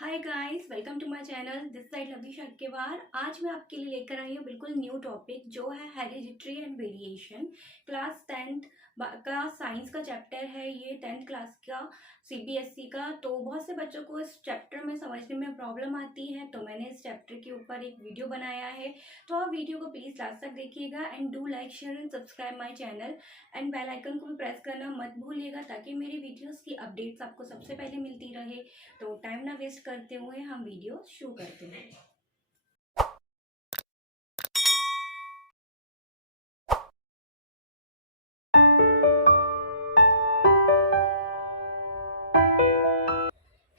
Hi guys, welcome to my channel. This side Lavi Shakkewar. आज मैं आपके लिए लेकर आई हूँ बिल्कुल न्यू टॉपिक जो है hereditary and variation. Class 10th का साइंस का चैप्टर है। ये 10th क्लास का सीबीएसई का। तो बहुत से बच्चों को इस चैप्टर में समझने में प्रॉब्लम आती है, तो मैंने इस चैप्टर के ऊपर एक वीडियो बनाया है। तो आप वीडियो को प्लीज़ लास्ट तक देखिएगा and do like share and subscribe my channel and bell icon को भी प्रेस करना मत भूलिएगा ताकि मेरी वीडियोज़ की अपडेट्स आपको सबसे पहले मिलती रहे। तो टाइम ना वेस्ट करते हुए हम वीडियो शुरू करते हैं।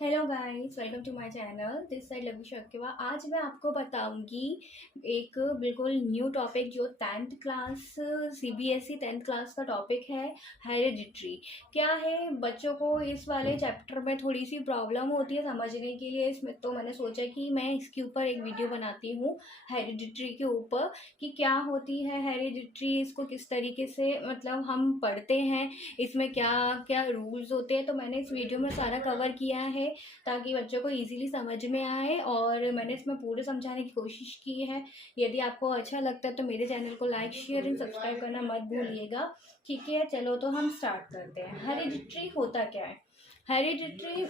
Hello guys, welcome to my channel. This side Lavi Shakkewar. आज मैं आपको बताऊंगी एक बिल्कुल न्यू टॉपिक जो 10th class CBSE 10th class का टॉपिक है, हेरिडिटरी। क्या है, बच्चों को इस वाले चैप्टर में थोड़ी सी प्रॉब्लम होती है समझने के लिए इसमें, तो मैंने सोचा कि मैं इसके ऊपर एक वीडियो बनाती हूँ हेरिडिटरी के ऊपर कि क्या होती है हेरिडिटरी, इसको किस तरीके से मतलब हम पढ़ते हैं, इसमें क्या क्या रूल्स होते हैं। तो मैंने इस वीडियो में सारा कवर किया है ताकि बच्चों को इजीली समझ में आए, और मैंने इसमें पूरे समझाने की कोशिश की है। यदि आपको अच्छा लगता है तो मेरे चैनल को लाइक शेयर एंड सब्सक्राइब करना मत भूलिएगा। ठीक है, चलो तो हम स्टार्ट करते हैं। हेरिडिटरी होता क्या है? हेरिडिटरी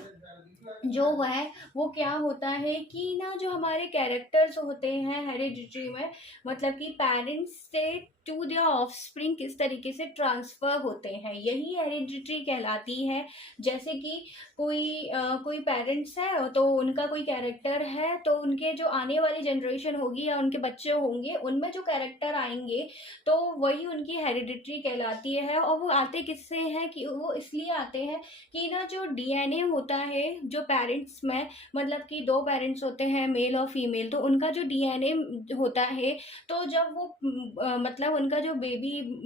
जो है वो क्या होता है कि ना, जो हमारे कैरेक्टर्स होते हैं हेरिडिटरी में, मतलब कि पेरेंट्स से टू देयर ऑफस्प्रिंग किस तरीके से ट्रांसफर होते हैं, यही हेरिडिटरी कहलाती है। जैसे कि कोई पेरेंट्स है तो उनका कोई कैरेक्टर है, तो उनके जो आने वाली जनरेशन होगी या उनके बच्चे होंगे उनमें जो कैरेक्टर आएंगे तो वही उनकी हेरिडिटरी कहलाती है। और वो आते किससे हैं कि वो इसलिए आते हैं कि ना, जो डीएनए होता है जो पेरेंट्स में, मतलब कि दो पेरेंट्स होते हैं मेल और फीमेल, तो उनका जो डीएनए होता है, तो जब वो मतलब उनका जो बेबी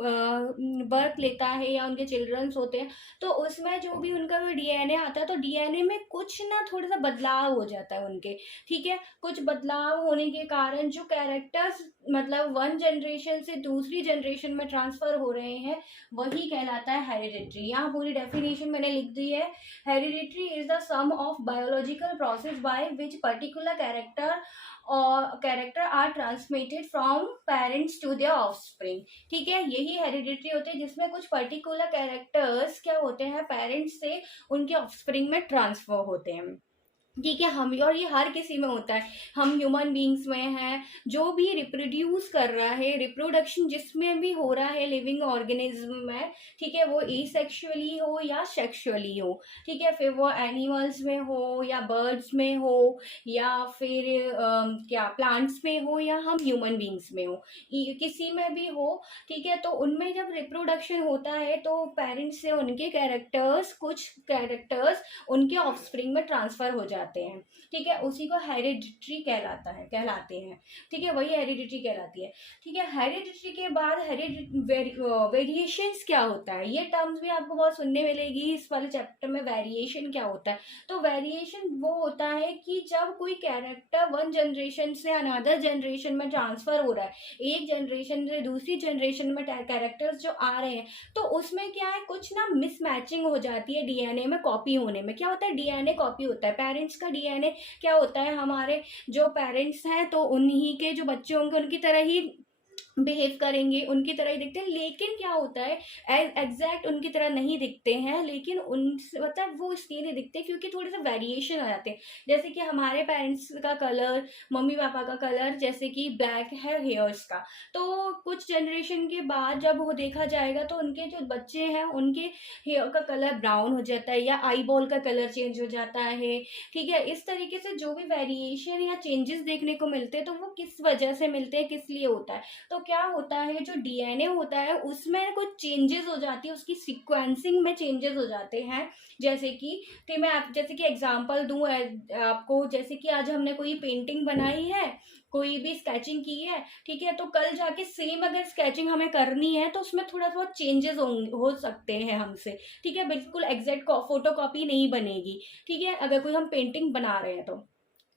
बर्थ लेता है या उनके चिल्ड्रंस होते हैं, तो उसमें जो भी उनका जो डीएनए आता है तो डीएनए में कुछ ना थोड़ा सा बदलाव हो जाता है उनके। ठीक है, कुछ बदलाव होने के कारण जो कैरेक्टर्स मतलब वन जनरेशन से दूसरी जनरेशन में ट्रांसफर हो रहे हैं वही कहलाता है हेरिडिटरी। यहाँ पूरी डेफिनेशन मैंने लिख दी है। Hereditary is the sum of biological process by which particular character are transmitted from parents to their offspring. ठीक है, यही हेरिडिटरी होती है जिसमें कुछ पर्टिकुलर कैरेक्टर्स क्या होते हैं, पेरेंट्स से उनके ऑफस्प्रिंग में ट्रांसफर होते हैं। ठीक है, हम, और ये हर किसी में होता है। हम ह्यूमन बींग्स में हैं, जो भी रिप्रोड्यूस कर रहा है, रिप्रोडक्शन जिसमें भी हो रहा है लिविंग ऑर्गेनिज्म में, ठीक है, वो एसेक्सुअली हो या सेक्सुअली हो। ठीक है, फिर वो एनिमल्स में हो या बर्ड्स में हो या फिर क्या प्लांट्स में हो या हम ह्यूमन बींग्स में हो, किसी में भी हो। ठीक है, तो उनमें जब रिप्रोडक्शन होता है तो पेरेंट्स से उनके कैरेक्टर्स, कुछ कैरेक्टर्स उनके ऑफस्प्रिंग में ट्रांसफर हो जाते हैं। ठीक है, उसी को हेरिडिटरी कहलाते हैं। ठीक है, वही हेरिडिटरी कहलाती है। ठीक है, हेरिडिटरी के बाद वेरिएशंस क्या होता है, ये टर्म्स भी आपको बहुत सुनने मिलेगी इस वाले चैप्टर में। वेरिएशन क्या होता है? तो वेरिएशन वो होता है कि जब कोई कैरेक्टर वन जनरेशन से अनदर जनरेशन में ट्रांसफर हो रहा है, एक जनरेशन से दूसरी जनरेशन में कैरेक्टर्स जो आ रहे हैं, तो उसमें क्या है, कुछ ना मिसमैचिंग हो जाती है डीएनए में कॉपी होने में। क्या होता है, डीएनए कॉपी होता है। पेरेंट्स का डीएनए क्या होता है, हमारे जो पेरेंट्स हैं तो उन्हीं के जो बच्चे होंगे उनकी तरह ही बिहेव करेंगे, उनकी तरह ही दिखते हैं। लेकिन क्या होता है, एग्जैक्ट उनकी तरह नहीं दिखते हैं, लेकिन उन मतलब वो इसलिए नहीं दिखते क्योंकि थोड़े से वेरिएशन आ जाते हैं। जैसे कि हमारे पेरेंट्स का कलर, मम्मी पापा का कलर जैसे कि ब्लैक है हेयर्स का, तो कुछ जनरेशन के बाद जब वो देखा जाएगा तो उनके जो बच्चे हैं उनके हेयर का कलर ब्राउन हो जाता है या आई बॉल का कलर चेंज हो जाता है। ठीक है, इस तरीके से जो भी वेरिएशन या चेंजेस देखने को मिलते हैं तो वो किस वजह से मिलते हैं, किस लिए होता है। तो क्या होता है, जो डीएनए होता है उसमें कुछ चेंजेस हो जाती है, उसकी सीक्वेंसिंग में चेंजेस हो जाते हैं। जैसे कि फिर मैं जैसे कि एग्जांपल दूं आपको, जैसे कि आज हमने कोई पेंटिंग बनाई है, कोई भी स्केचिंग की है, ठीक है, तो कल जाके सेम अगर स्केचिंग हमें करनी है तो उसमें थोड़ा बहुत चेंजेस हो सकते हैं हमसे। ठीक है, बिल्कुल एग्जैक्ट फोटो कॉपी नहीं बनेगी। ठीक है, अगर कोई हम पेंटिंग बना रहे हैं तो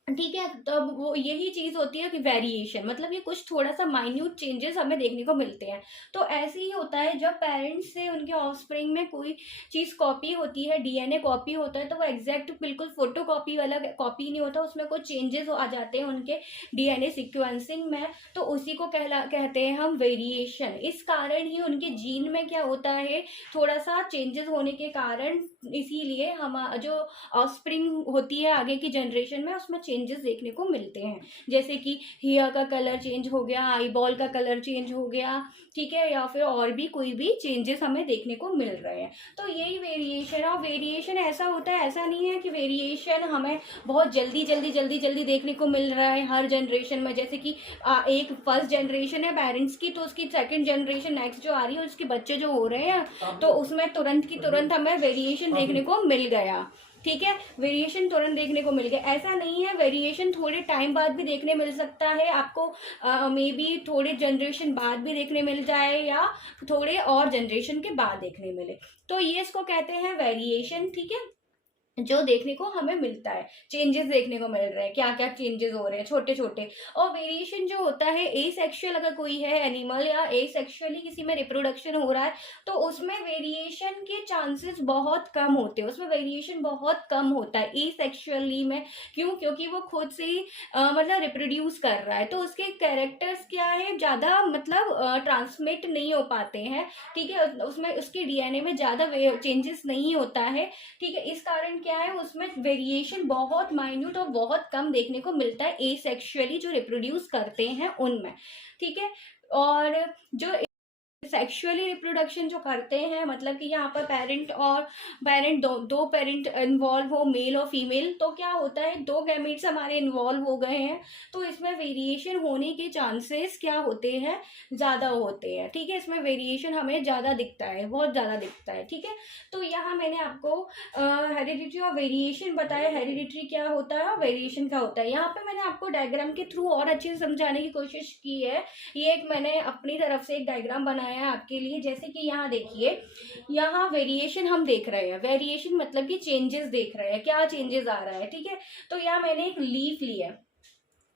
ठीक है, तब वो यही चीज होती है कि वेरिएशन, मतलब ये कुछ थोड़ा सा माइन्यूट चेंजेस हमें देखने को मिलते हैं। तो ऐसे ही होता है जब पेरेंट्स से उनके ऑफस्प्रिंग में कोई चीज कॉपी होती है, डीएनए कॉपी होता है, तो वो एग्जैक्ट बिल्कुल फोटो कॉपी वाला कॉपी नहीं होता, उसमें कुछ चेंजेस आ जाते हैं उनके डीएनए सिक्वेंसिंग में। तो उसी को कहते हैं हम वेरिएशन। इस कारण ही उनके जीन में क्या होता है, थोड़ा सा चेंजेस होने के कारण, इसीलिए हम जो ऑफस्प्रिंग होती है आगे की जनरेशन में, उसमें चेंजेस देखने को मिलते हैं। जैसे कि हेयर का कलर चेंज हो गया, आई बॉल का कलर चेंज हो गया, ठीक है, या फिर और भी कोई भी चेंजेस हमें देखने को मिल रहे हैं। तो यही वेरिएशन है। और वेरिएशन ऐसा होता है, ऐसा नहीं है कि वेरिएशन हमें बहुत जल्दी जल्दी जल्दी जल्दी देखने को मिल रहा है हर जनरेशन में। जैसे कि एक फर्स्ट जनरेशन है पेरेंट्स की, तो उसकी सेकंड जनरेशन नेक्स्ट जो आ रही है, उसके बच्चे जो हो रहे हैं, तो उसमें तुरंत की तुरंत हमें वेरिएशन देखने को मिल गया। ठीक है, वेरिएशन तुरंत देखने को मिल गया, ऐसा नहीं है। वेरिएशन थोड़े टाइम बाद भी देखने मिल सकता है आपको, मे बी थोड़े जनरेशन बाद भी देखने मिल जाए, या थोड़े और जनरेशन के बाद देखने मिले। तो ये इसको कहते हैं वेरिएशन। ठीक है, जो देखने को हमें मिलता है, चेंजेस देखने को मिल रहे हैं, क्या क्या चेंजेस हो रहे हैं छोटे छोटे। और वेरिएशन जो होता है, ए सेक्सुअल अगर कोई है एनिमल, या ए सेक्सुअली किसी में रिप्रोडक्शन हो रहा है, तो उसमें वेरिएशन के चांसेस बहुत कम होते हैं, उसमें वेरिएशन बहुत कम होता है ए सेक्सुअली में। क्यों? क्योंकि वो खुद से ही मतलब रिप्रोड्यूस कर रहा है, तो उसके कैरेक्टर्स क्या है, ज़्यादा मतलब ट्रांसमिट नहीं हो पाते हैं। ठीक है, उसमें उसके डीएनए में ज़्यादा चेंजेस नहीं होता है। ठीक है, इस कारण क्या है, उसमें वेरिएशन बहुत माइन्यूट और बहुत कम देखने को मिलता है एसेक्सुअली जो रिप्रोड्यूस करते हैं उनमें। ठीक है, और जो सेक्सुअली रिप्रोडक्शन जो करते हैं, मतलब कि यहाँ पर पेरेंट दो पेरेंट इन्वॉल्व हो, मेल और फीमेल, तो क्या होता है, दो गैमेट्स हमारे इन्वॉल्व हो गए हैं, तो इसमें वेरिएशन होने के चांसेस क्या होते हैं, ज़्यादा होते हैं। ठीक है, इसमें वेरिएशन हमें ज़्यादा दिखता है, बहुत ज़्यादा दिखता है। ठीक है, तो यहाँ मैंने आपको हेरिडिटी और वेरिएशन बताया, हेरिडिटी क्या होता है और वेरिएशन क्या होता है। यहाँ पे मैंने आपको डायग्राम के थ्रू और अच्छे से समझाने की कोशिश की है। ये एक मैंने अपनी तरफ से एक डायग्राम बनाया है आपके लिए। जैसे कि यहाँ देखिए, यहाँ वेरिएशन हम देख रहे हैं, वेरिएशन मतलब कि चेंजेस देख रहे हैं, क्या चेंजेस आ रहा है। ठीक है, तो यहाँ मैंने एक लीफ ली है,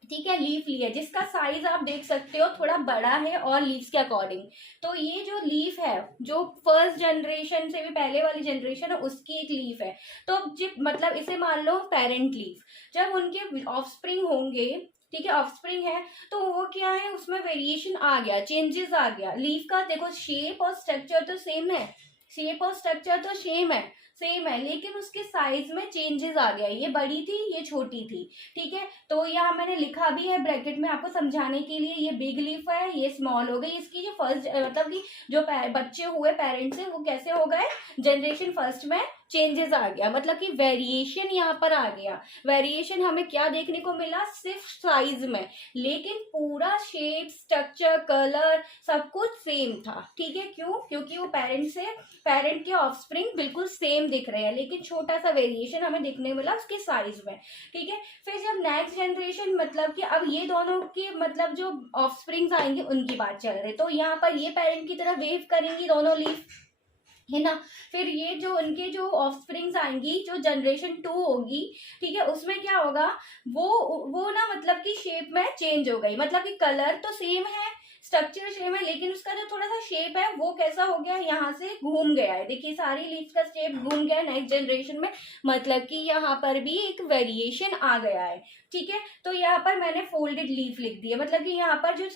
ठीक है, लीफ ली है, जिसका साइज आप देख सकते हो थोड़ा बड़ा है और लीव्स के अकॉर्डिंग। तो ये जो लीफ है, जो फर्स्ट जनरेशन से भी पहले वाली जनरेशन है, उसकी एक लीफ है। तो मतलब इसे मान लो पेरेंट लीफ, जब उनके ऑफस्प्रिंग होंगे, ठीक है, ऑफस्प्रिंग है, तो वो क्या है, उसमें वेरिएशन आ गया, चेंजेस आ गया। लीफ का देखो शेप और स्ट्रक्चर तो सेम है, शेप और स्ट्रक्चर तो सेम है, लेकिन उसके साइज में चेंजेस आ गया, ये बड़ी थी, ये छोटी थी। ठीक है, तो यहाँ मैंने लिखा भी है ब्रैकेट में आपको समझाने के लिए, ये बिग लीफ है, ये स्मॉल हो गई। इसकी जो फर्स्ट मतलब कि जो बच्चे हुए पेरेंट्स हैं, वो कैसे हो गए, जनरेशन फर्स्ट में चेंजेस आ गया, मतलब कि वेरिएशन यहाँ पर आ गया। वेरिएशन हमें क्या देखने को मिला, सिर्फ साइज में, लेकिन पूरा शेप, स्ट्रक्चर, कलर सब कुछ सेम था। ठीक है, क्यों? क्योंकि वो पेरेंट के ऑफस्प्रिंग बिल्कुल सेम दिख रहे हैं, लेकिन छोटा सा वेरिएशन हमें देखने मिला उसके साइज में। ठीक है, फिर जब नेक्स्ट जनरेशन, मतलब कि अब ये दोनों के मतलब जो ऑफस्प्रिंग्स आएंगे उनकी बात चल रही है, तो यहाँ पर ये पेरेंट की तरह वेव करेंगी दोनों लीफ, है ना। फिर ये जो उनके जो ऑफस्प्रिंग्स आएंगी, जो जनरेशन 2 होगी, ठीक है, उसमें क्या होगा, वो ना मतलब कि शेप में चेंज हो गई, मतलब कि कलर तो सेम है, स्ट्रक्चर सेम है, लेकिन उसका जो थोड़ा सा शेप है वो कैसा हो गया, यहाँ से घूम गया है। देखिए सारी लीव्स का शेप घूम गया है नेक्स्ट जनरेशन में, मतलब कि यहाँ पर भी एक वेरिएशन आ गया है। ठीक है, तो यहाँ पर मैंने फोल्डेड लीफ लिख दिया, मतलब कि यहाँ पर जो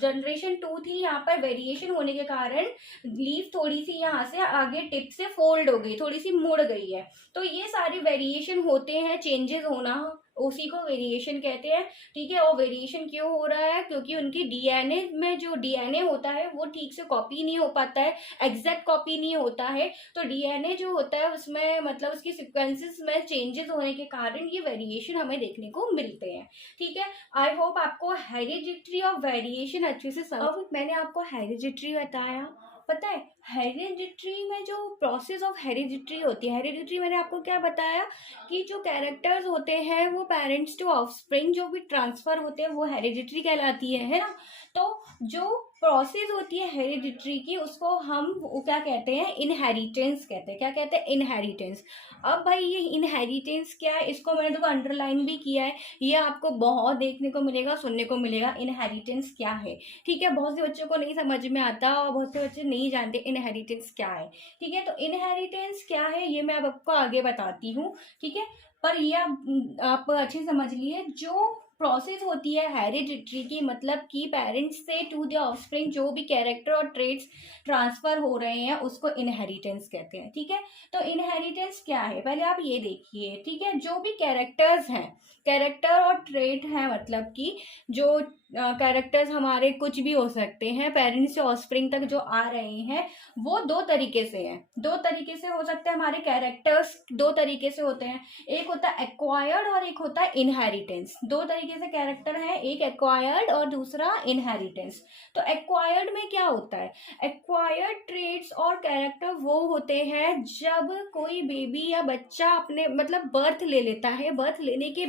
जनरेशन 2 थी, यहाँ पर वेरिएशन होने के कारण लीफ थोड़ी सी यहाँ से आगे टिप से फोल्ड हो गई, थोड़ी सी मुड़ गई है। तो ये सारे वेरिएशन होते हैं, चेंजेस होना, उसी को वेरिएशन कहते हैं। ठीक है, और वेरिएशन क्यों हो रहा है, क्योंकि उनकी डीएनए में जो डीएनए होता है वो ठीक से कॉपी नहीं हो पाता है, एग्जैक्ट कॉपी नहीं होता है। तो डीएनए जो होता है उसमें मतलब उसकी सिक्वेंसेस में चेंजेस होने के कारण ये वेरिएशन हमें देखने को मिलते हैं। ठीक है, आई होप आपको हेरिडिटरी और वेरिएशन अच्छे से समझ। मैंने आपको हेरिडिटरी बताया, पता है हेरिडिटरी में जो प्रोसेस ऑफ हेरिडिटरी होती है, हेरिडिटरी मैंने आपको क्या बताया कि जो कैरेक्टर्स होते हैं वो पेरेंट्स टू ऑफस्प्रिंग जो भी ट्रांसफर होते हैं वो हेरिडिटरी कहलाती है ना। तो जो प्रोसेस होती है हेरिडिटरी की उसको हम वो क्या कहते हैं, इनहेरिटेंस कहते हैं। क्या कहते हैं? इनहेरिटेंस। अब भाई ये इनहेरिटेंस क्या है, इसको मैंने तो अंडरलाइन भी किया है, ये आपको बहुत देखने को मिलेगा, सुनने को मिलेगा, इनहेरिटेंस क्या है। ठीक है, बहुत से बच्चों को नहीं समझ में आता और बहुत से बच्चे नहीं जानते इनहेरिटेंस क्या है। ठीक है, तो इनहेरिटेंस क्या है ये मैं अब आपको आगे बताती हूँ। ठीक है, पर ये आप अच्छे से समझ लिए, जो प्रोसेस होती है हेरिडिटरी की, मतलब कि पेरेंट्स से टू द ऑफस्प्रिंग जो भी कैरेक्टर और ट्रेड्स ट्रांसफर हो रहे हैं उसको इनहेरिटेंस कहते हैं। ठीक है, तो इनहेरिटेंस क्या है पहले आप ये देखिए। ठीक है, जो भी कैरेक्टर्स हैं, कैरेक्टर और ट्रेट है, मतलब कि जो कैरेक्टर्स हमारे कुछ भी हो सकते हैं, पेरेंट्स से ऑफस्प्रिंग तक जो आ रहे हैं वो दो तरीके से हैं। दो तरीके से हो सकते हैं हमारे कैरेक्टर्स, दो तरीके से होते हैं, एक होता है एक्वायर्ड और एक होता है इनहेरिटेंस। दो तरीके से कैरेक्टर है, एक एक्वायर्ड और दूसरा इनहेरिटेंस। तो एक्वायर्ड में क्या होता है, एक्वायर्ड ट्रेट्स और कैरेक्टर वो होते हैं जब कोई बेबी या बच्चा अपने मतलब बर्थ ले लेता है, बर्थ लेने के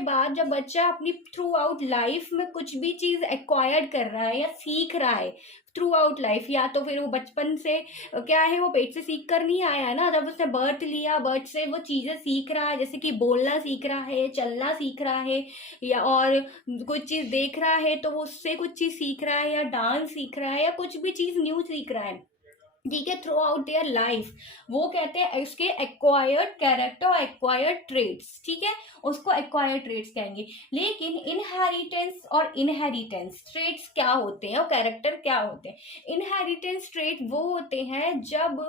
बाद जब बच्चा अपनी थ्रू आउट लाइफ में कुछ भी चीज एक्वायर्ड कर रहा है या सीख रहा है थ्रू आउट लाइफ, या तो फिर वो बचपन से क्या है वो पेट से सीख कर नहीं आया है ना, जब उसने बर्थ लिया बर्थ से वो चीजें सीख रहा है, जैसे कि बोलना सीख रहा है, चलना सीख रहा है, या और कुछ चीज देख रहा है तो वो उससे कुछ चीज सीख रहा है, या डांस सीख रहा है, या कुछ भी चीज न्यू सीख रहा है। ठीक है, थ्रू आउट देयर लाइफ, वो कहते हैं इसके एक्वायर्ड कैरेक्टर और एक्वायर्ड ट्रेड्स। ठीक है, उसको एक्वायर्ड ट्रेड्स कहेंगे। लेकिन इनहेरिटेंस और इनहेरिटेंस ट्रेड्स क्या होते हैं और कैरेक्टर क्या होते हैं। इनहेरिटेंस ट्रेड वो होते हैं जब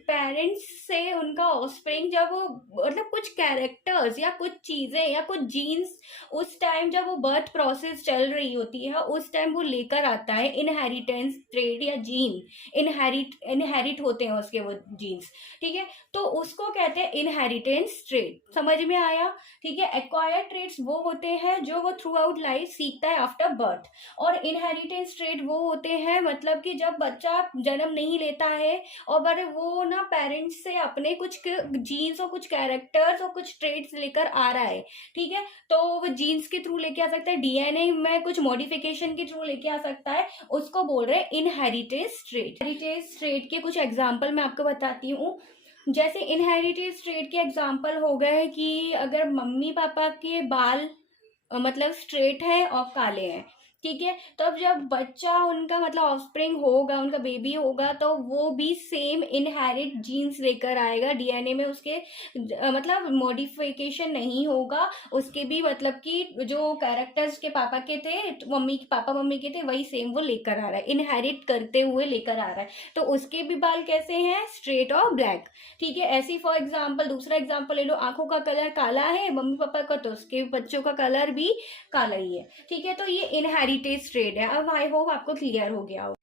पेरेंट्स से उनका ऑफस्प्रिंग जब मतलब कुछ कैरेक्टर्स या कुछ चीजें या कुछ जीन्स उस टाइम जब वो बर्थ प्रोसेस चल रही होती है उस टाइम वो लेकर आता है, इनहेरिटेंस ट्रेड या जीन इनहेरिट होते हैं उसके वो जीन्स। ठीक है, तो उसको कहते हैं इनहेरिटेंस ट्रेट। समझ में आया? ठीक है, एक्वायर्ड ट्रेट्स वो होते हैं जो वो थ्रू आउट लाइफ सीखता है आफ्टर बर्थ, और इनहेरिटेंस ट्रेट वो होते हैं मतलब कि जब बच्चा जन्म नहीं लेता है और पर वो ना पेरेंट्स से अपने कुछ जीन्स और कुछ कैरेक्टर्स और कुछ ट्रेट्स लेकर आ रहा है। ठीक है, तो वो जीन्स के थ्रू लेके आ सकता है, डीएनए में कुछ मॉडिफिकेशन के थ्रू लेके आ सकता है, उसको बोल रहे हैं इनहेरिटेंस ट्रेट। हेरिटेज ट्रेट के कुछ एग्जाम्पल मैं आपको बताती हूँ। जैसे इनहेरिटेज ट्रेट के एग्जाम्पल हो गए कि अगर मम्मी पापा के बाल मतलब स्ट्रेट है और काले हैं, ठीक है, तो अब जब बच्चा उनका मतलब ऑफस्प्रिंग होगा, उनका बेबी होगा, तो वो भी सेम इनहेरिट जीन्स लेकर आएगा, डीएनए में उसके मतलब मॉडिफिकेशन नहीं होगा, उसके भी मतलब कि जो कैरेक्टर्स के पापा के थे, मम्मी पापा मम्मी के थे, वही सेम वो लेकर आ रहा है, इनहेरिट करते हुए लेकर आ रहा है। तो उसके भी बाल कैसे हैं, स्ट्रेट और ब्लैक। ठीक है, ऐसी फॉर एग्जाम्पल दूसरा एग्जाम्पल ले लो, आंखों का कलर काला है मम्मी पापा का, तो उसके बच्चों का कलर भी काला ही है। ठीक है, तो ये इनहेरिटेज ट्रेड है। अब आई होप आपको क्लियर हो गया हो।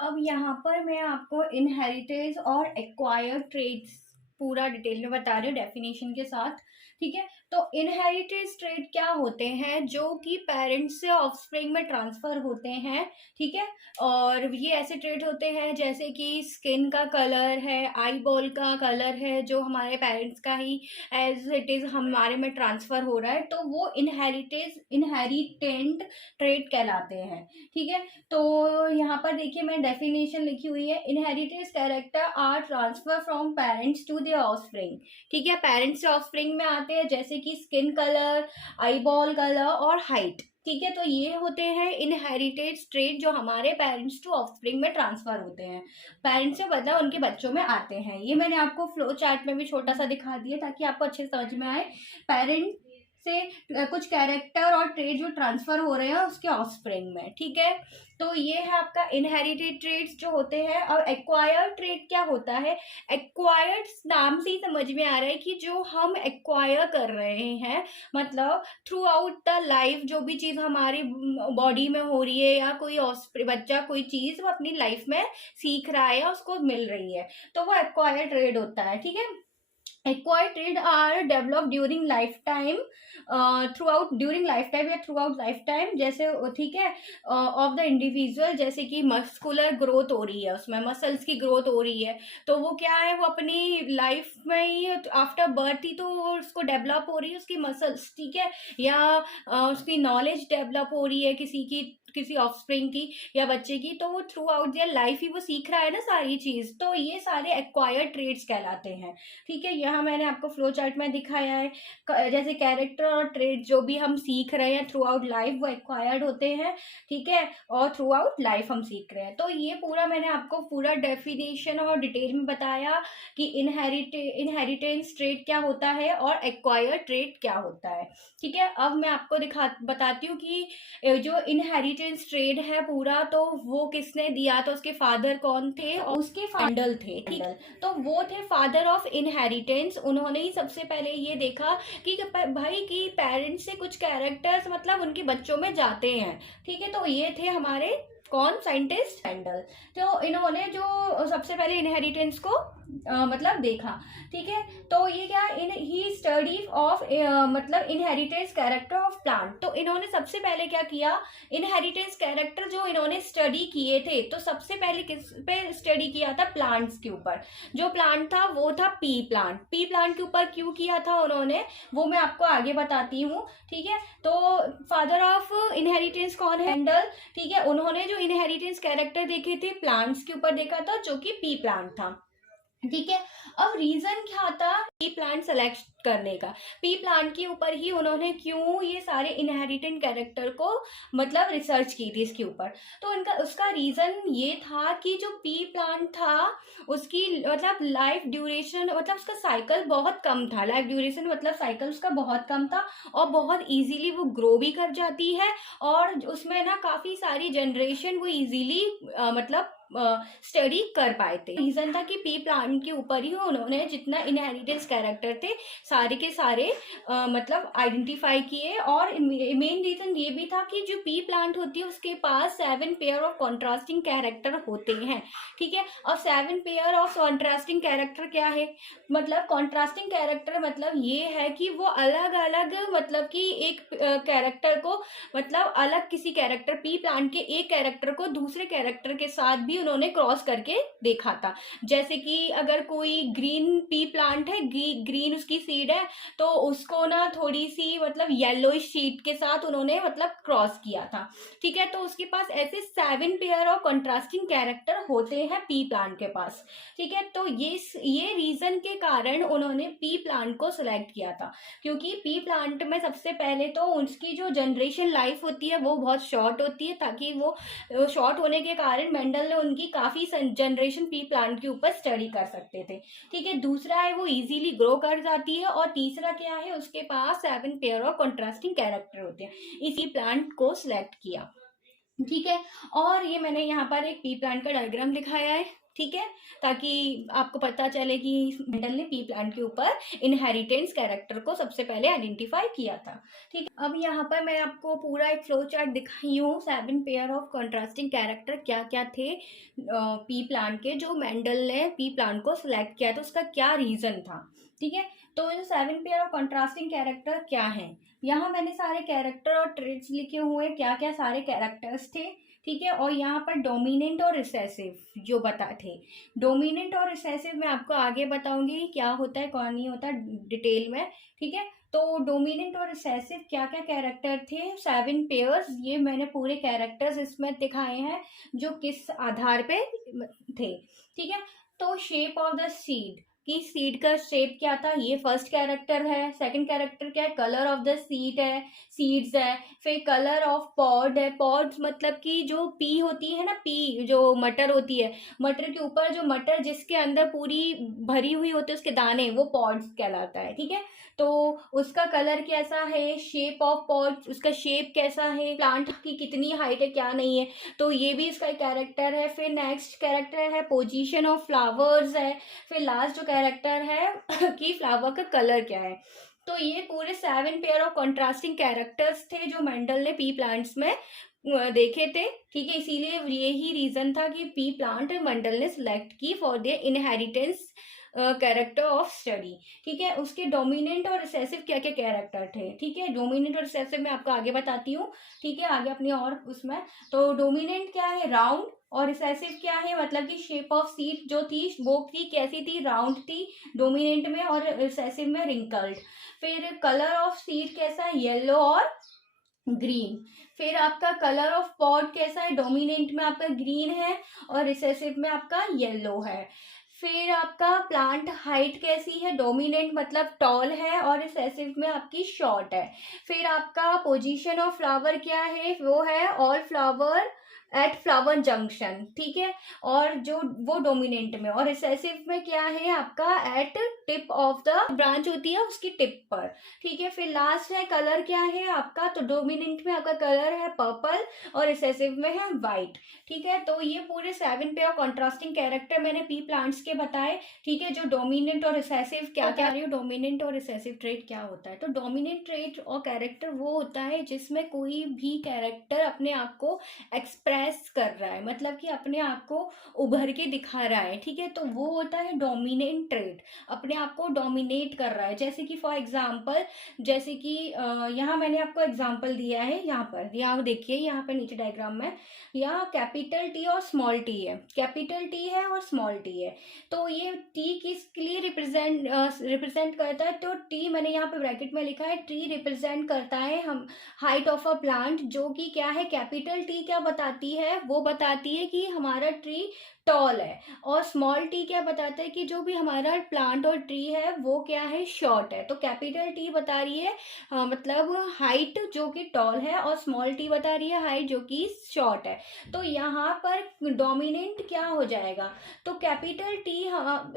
अब यहाँ पर मैं आपको इनहेरिटेज और एक्वायर्ड ट्रेड्स पूरा डिटेल में बता रही हूँ डेफिनेशन के साथ। ठीक है, तो इनहेरिटेज ट्रेड क्या होते हैं, जो कि पेरेंट्स से ऑफस्प्रिंग में ट्रांसफर होते हैं। ठीक है, और ये ऐसे ट्रेड होते हैं जैसे कि स्किन का कलर है, आई बॉल का कलर है, जो हमारे पेरेंट्स का ही एज इट इज हमारे में ट्रांसफर हो रहा है, तो वो इनहेरिटेंट ट्रेड कहलाते हैं। ठीक है, तो यहाँ पर देखिए मैं डेफिनेशन लिखी हुई है, inherited character are transfer from parents to the offspring. ठीक है, पेरेंट्स से ऑफस्प्रिंग में आते हैं जैसे कि स्किन कलर, आईबॉल कलर और हाइट। ठीक है, तो ये होते हैं इनहेरिटेड ट्रेट जो हमारे पेरेंट्स टू ऑफस्प्रिंग में ट्रांसफर होते हैं, पेरेंट्स से मतलब उनके बच्चों में आते हैं। ये मैंने आपको फ्लो चार्ट में भी छोटा सा दिखा दिया ताकि आपको अच्छे से समझ में आए, पेरेंट से कुछ कैरेक्टर और ट्रेट जो ट्रांसफर हो रहे हैं उसके ऑफस्प्रिंग में। ठीक है, तो ये है आपका इनहेरिटेड ट्रेट्स जो होते हैं। और एक्वायर्ड ट्रेट क्या होता है, एक्वायर्ड नाम से ही समझ में आ रहा है कि जो हम एक्वायर कर रहे हैं, मतलब थ्रू आउट द लाइफ जो भी चीज हमारी बॉडी में हो रही है या कोई बच्चा कोई चीज वो अपनी लाइफ में सीख रहा है या उसको मिल रही है, तो वो एक्वायर्ड ट्रेट होता है। ठीक है, Acquired trait are developed during lifetime, या थ्रू आउट लाइफ टाइम, जैसे ठीक है ऑफ द इंडिविजुअल, जैसे कि मस्कुलर ग्रोथ हो रही है, उसमें मसल्स की ग्रोथ हो रही है, तो वो क्या है, वो अपनी लाइफ में ही आफ्टर बर्थ ही तो उसको डेवलप हो रही है उसकी मसल्स, ठीक है, या उसकी नॉलेज डेवलप हो रही है किसी ऑफस्प्रिंग की या बच्चे की, तो वो थ्रू आउट दियर लाइफ ही वो सीख रहा है ना सारी चीज, तो ये सारे एक्वायर्ड ट्रेड्स कहलाते हैं। ठीक है, यहाँ मैंने आपको फ्लो चार्ट में दिखाया है, जैसे कैरेक्टर और ट्रेड जो भी हम सीख रहे हैं थ्रू आउट लाइफ वो एक्वायर्ड होते हैं, ठीक है, और थ्रू आउट लाइफ हम सीख रहे हैं। तो ये पूरा मैंने आपको पूरा डेफिनेशन और डिटेल में बताया कि इनहेरिटेंस ट्रेड क्या होता है और एक्वायर्ड ट्रेड क्या होता है। ठीक है, अब मैं आपको बताती हूँ कि जो इनहेरिटेंस ट्रेड है पूरा, तो वो किसने दिया, तो उसके फादर कौन थे, और उसके फैंडल थे, ठीक, तो वो थे फादर ऑफ इनहेरिटेंस। उन्होंने ही सबसे पहले ये देखा कि भाई कि पेरेंट्स से कुछ कैरेक्टर्स मतलब उनके बच्चों में जाते हैं, ठीक है, तो ये थे हमारे कौन, साइंटिस्ट हैंडल। तो इन्होंने जो सबसे पहले इनहेरिटेंस को मतलब देखा, ठीक है, तो ये क्या ही स्टडी ऑफ मतलब इनहेरिटेंस कैरेक्टर ऑफ प्लांट। तो इन्होंने सबसे पहले क्या किया, इनहेरिटेंस कैरेक्टर जो इन्होंने स्टडी किए थे, तो सबसे पहले किस पे स्टडी किया था, प्लांट्स के ऊपर। जो प्लांट था वो था पी प्लांट। पी प्लांट के ऊपर क्यों किया था उन्होंने, वो मैं आपको आगे बताती हूँ, ठीक है। तो फादर ऑफ इनहेरिटेंस कौन है, हैंडल, ठीक है, उन्होंने जो इनहेरिटेंस कैरेक्टर देखे थे प्लांट्स के ऊपर देखा था, जो कि पी प्लांट था, ठीक है। अब रीजन क्या था पी प्लांट सेलेक्ट करने का, पी प्लांट के ऊपर ही उन्होंने क्यों ये सारे इनहेरिटेंट कैरेक्टर को मतलब रिसर्च की थी इसके ऊपर। तो इनका उसका रीजन ये था कि जो पी प्लांट था उसकी मतलब लाइफ ड्यूरेशन, मतलब उसका साइकिल बहुत कम था, लाइफ ड्यूरेशन मतलब साइकिल उसका बहुत कम था, और बहुत इजीली वो ग्रो भी कर जाती है, और उसमें ना काफी सारी जनरेशन वो इजीली मतलब स्टडी कर पाए थे। रीजन था कि पी प्लांट के ऊपर ही उन्होंने जितना इनहेरिटेंस कैरेक्टर थे सारे के सारे मतलब आइडेंटिफाई किए, और मेन रीजन ये भी था कि जो पी प्लांट होती है उसके पास 7 पेयर ऑफ कॉन्ट्रास्टिंग कैरेक्टर होते हैं, ठीक है। और 7 पेयर ऑफ कॉन्ट्रास्टिंग कैरेक्टर क्या है, मतलब कॉन्ट्रास्टिंग कैरेक्टर मतलब ये है कि वो अलग अलग मतलब कि एक कैरेक्टर को मतलब अलग किसी कैरेक्टर पी प्लांट के एक कैरेक्टर को दूसरे कैरेक्टर के साथ भी उन्होंने क्रॉस करके देखा था। जैसे कि अगर कोई ग्रीन पी प्लांट है, ग्रीन उसकी सीड है, तो उसको ना थोड़ी सी मतलब येलोइश सीड के साथ उन्होंने मतलब क्रॉस किया था, ठीक है। तो उसके पास ऐसे 7 पेयर ऑफ कंट्रास्टिंग कैरेक्टर होते हैं पी प्लांट के पास, ठीक है। तो ये रीजन के कारण उन्होंने पी प्लांट को सिलेक्ट किया था, क्योंकि पी प्लांट में सबसे पहले तो उसकी जो जनरेशन लाइफ होती है वो बहुत शॉर्ट होती है, ताकि वो शॉर्ट होने के कारण मेंडल ने उनकी काफी जनरेशन पी प्लांट के ऊपर स्टडी कर सकते थे, ठीक है। दूसरा है वो इजीली ग्रो कर जाती है, और तीसरा क्या है उसके पास 7 पेयर ऑफ कंट्रास्टिंग कैरेक्टर होते हैं, इसी प्लांट को सिलेक्ट किया, ठीक है। और ये मैंने यहाँ पर एक पी प्लांट का डायग्राम दिखाया है, ठीक है, ताकि आपको पता चले कि मेंडल ने पी प्लांट के ऊपर इनहेरिटेंस कैरेक्टर को सबसे पहले आइडेंटिफाई किया था, ठीक है। अब यहाँ पर मैं आपको पूरा एक फ्लो चार्ट दिखाई हूँ, 7 पेयर ऑफ कंट्रास्टिंग कैरेक्टर क्या क्या थे पी प्लांट के, जो मेंडल ने पी प्लांट को सिलेक्ट किया था, उसका क्या रीजन था, ठीक है। तो ये 7 पेयर ऑफ कंट्रास्टिंग कैरेक्टर क्या है, यहाँ मैंने सारे कैरेक्टर और ट्रेड्स लिखे हुए, क्या क्या सारे कैरेक्टर्स थे, ठीक है। और यहाँ पर डोमिनेंट और रिसेसिव जो बता थे, डोमिनेंट और रिसेसिव मैं आपको आगे बताऊंगी क्या होता है कौन नहीं होता डिटेल में, ठीक है। तो डोमिनेंट और रिसेसिव क्या क्या कैरेक्टर थे, 7 पेयर्स, ये मैंने पूरे कैरेक्टर्स इसमें दिखाए हैं जो किस आधार पे थे, ठीक है। तो शेप ऑफ द सीड, कि सीड का शेप क्या था, ये फर्स्ट कैरेक्टर है। सेकंड कैरेक्टर क्या है, कलर ऑफ द सीड है, सीड्स है। फिर कलर ऑफ पॉड है, पॉड्स मतलब कि जो पी होती है ना, पी जो मटर होती है, मटर के ऊपर जो मटर जिसके अंदर पूरी भरी हुई होती है उसके दाने, वो पॉड्स कहलाता है, ठीक है। तो उसका कलर कैसा है, शेप ऑफ पॉड, उसका शेप कैसा है, प्लांट की कितनी हाइट है क्या नहीं है, तो ये भी इसका कैरेक्टर है। फिर नेक्स्ट कैरेक्टर है पोजीशन ऑफ फ्लावर्स है। फिर लास्ट जो कैरेक्टर है कि फ्लावर का कलर क्या है। तो ये पूरे 7 पेयर ऑफ कॉन्ट्रास्टिंग कैरेक्टर्स थे जो मेंडल ने पी प्लांट्स में देखे थे, ठीक है। इसीलिए यही रीजन था कि पी प्लांट मेंडल ने सिलेक्ट की for their inheritance character of study. ठीक है, उसके डोमिनेंट और रिसेसिव क्या क्या कैरेक्टर थे। ठीक है, डोमिनेंट और रिसेसिव मैं आपको आगे बताती हूँ। ठीक है, आगे अपनी और उसमें तो डोमिनेंट क्या है, राउंड, और रिसेसिव क्या है, मतलब कि शेप ऑफ सीट जो थी वो थी कैसी थी, राउंड थी डोमिनेंट में, और रिसेसिव में रिंकल्ड। फिर कलर ऑफ सीट कैसा है, येलो और ग्रीन। फिर आपका कलर ऑफ पॉट कैसा है, डोमिनेंट में आपका ग्रीन है और रिसेसिव में आपका येलो है। फिर आपका प्लांट हाइट कैसी है, डोमिनेंट मतलब टॉल है और रिसेसिव में आपकी शॉर्ट है। फिर आपका पोजीशन ऑफ फ्लावर क्या है, वो है all flower at flower junction. ठीक है, और जो वो डोमिनेंट में, और रिसेसिव में क्या है आपका at tip of the branch होती है उसकी टिप पर। ठीक है, फिर लास्ट है कलर क्या है आपका, तो डोमिनेंट में आपका कलर है पर्पल और रिसेसिव में है वाइट। ठीक है, तो ये पूरे 7 पेयर कॉन्ट्रास्टिंग कैरेक्टर मैंने पी प्लांट्स के बताए। ठीक है, जो डोमिनेंट और रिसेसिव क्या क्या रही हो, डोमिनेंट और रिसेसिव ट्रेट क्या होता है। तो डोमिनेंट ट्रेट और कैरेक्टर वो होता है जिसमें कोई भी कैरेक्टर अपने आप को एक्सप्रेस कर रहा है, मतलब कि अपने आप को उभर के दिखा रहा है। ठीक है, तो वो होता है डोमिनेंट ट्रेट, अपने आप को डोमिनेट कर रहा है। जैसे कि फॉर एग्जांपल, जैसे कि यहाँ मैंने आपको एग्जांपल दिया है, यहाँ पर यहाँ देखिए, यहाँ पर नीचे डायग्राम में यहाँ कैपिटल टी और स्मॉल टी है, कैपिटल टी है और स्मॉल टी है। तो ये टी किसके लिए रिप्रेजेंट करता है, तो टी मैंने यहाँ पे ब्रैकेट में लिखा है, टी रिप्रेजेंट करता है हम हाइट ऑफ अ प्लांट, जो कि क्या है, कैपिटल टी क्या बताती है, वो बताती है कि हमारा ट्री टॉल है, और स्मॉल टी क्या बताता है कि जो भी हमारा प्लांट और ट्री है वो क्या है, शॉर्ट है। तो कैपिटल टी बता रही है मतलब हाइट जो कि टॉल है, और स्मॉल टी बता रही है हाइट जो कि शॉर्ट है। तो यहाँ पर डोमिनेंट क्या हो जाएगा, तो कैपिटल टी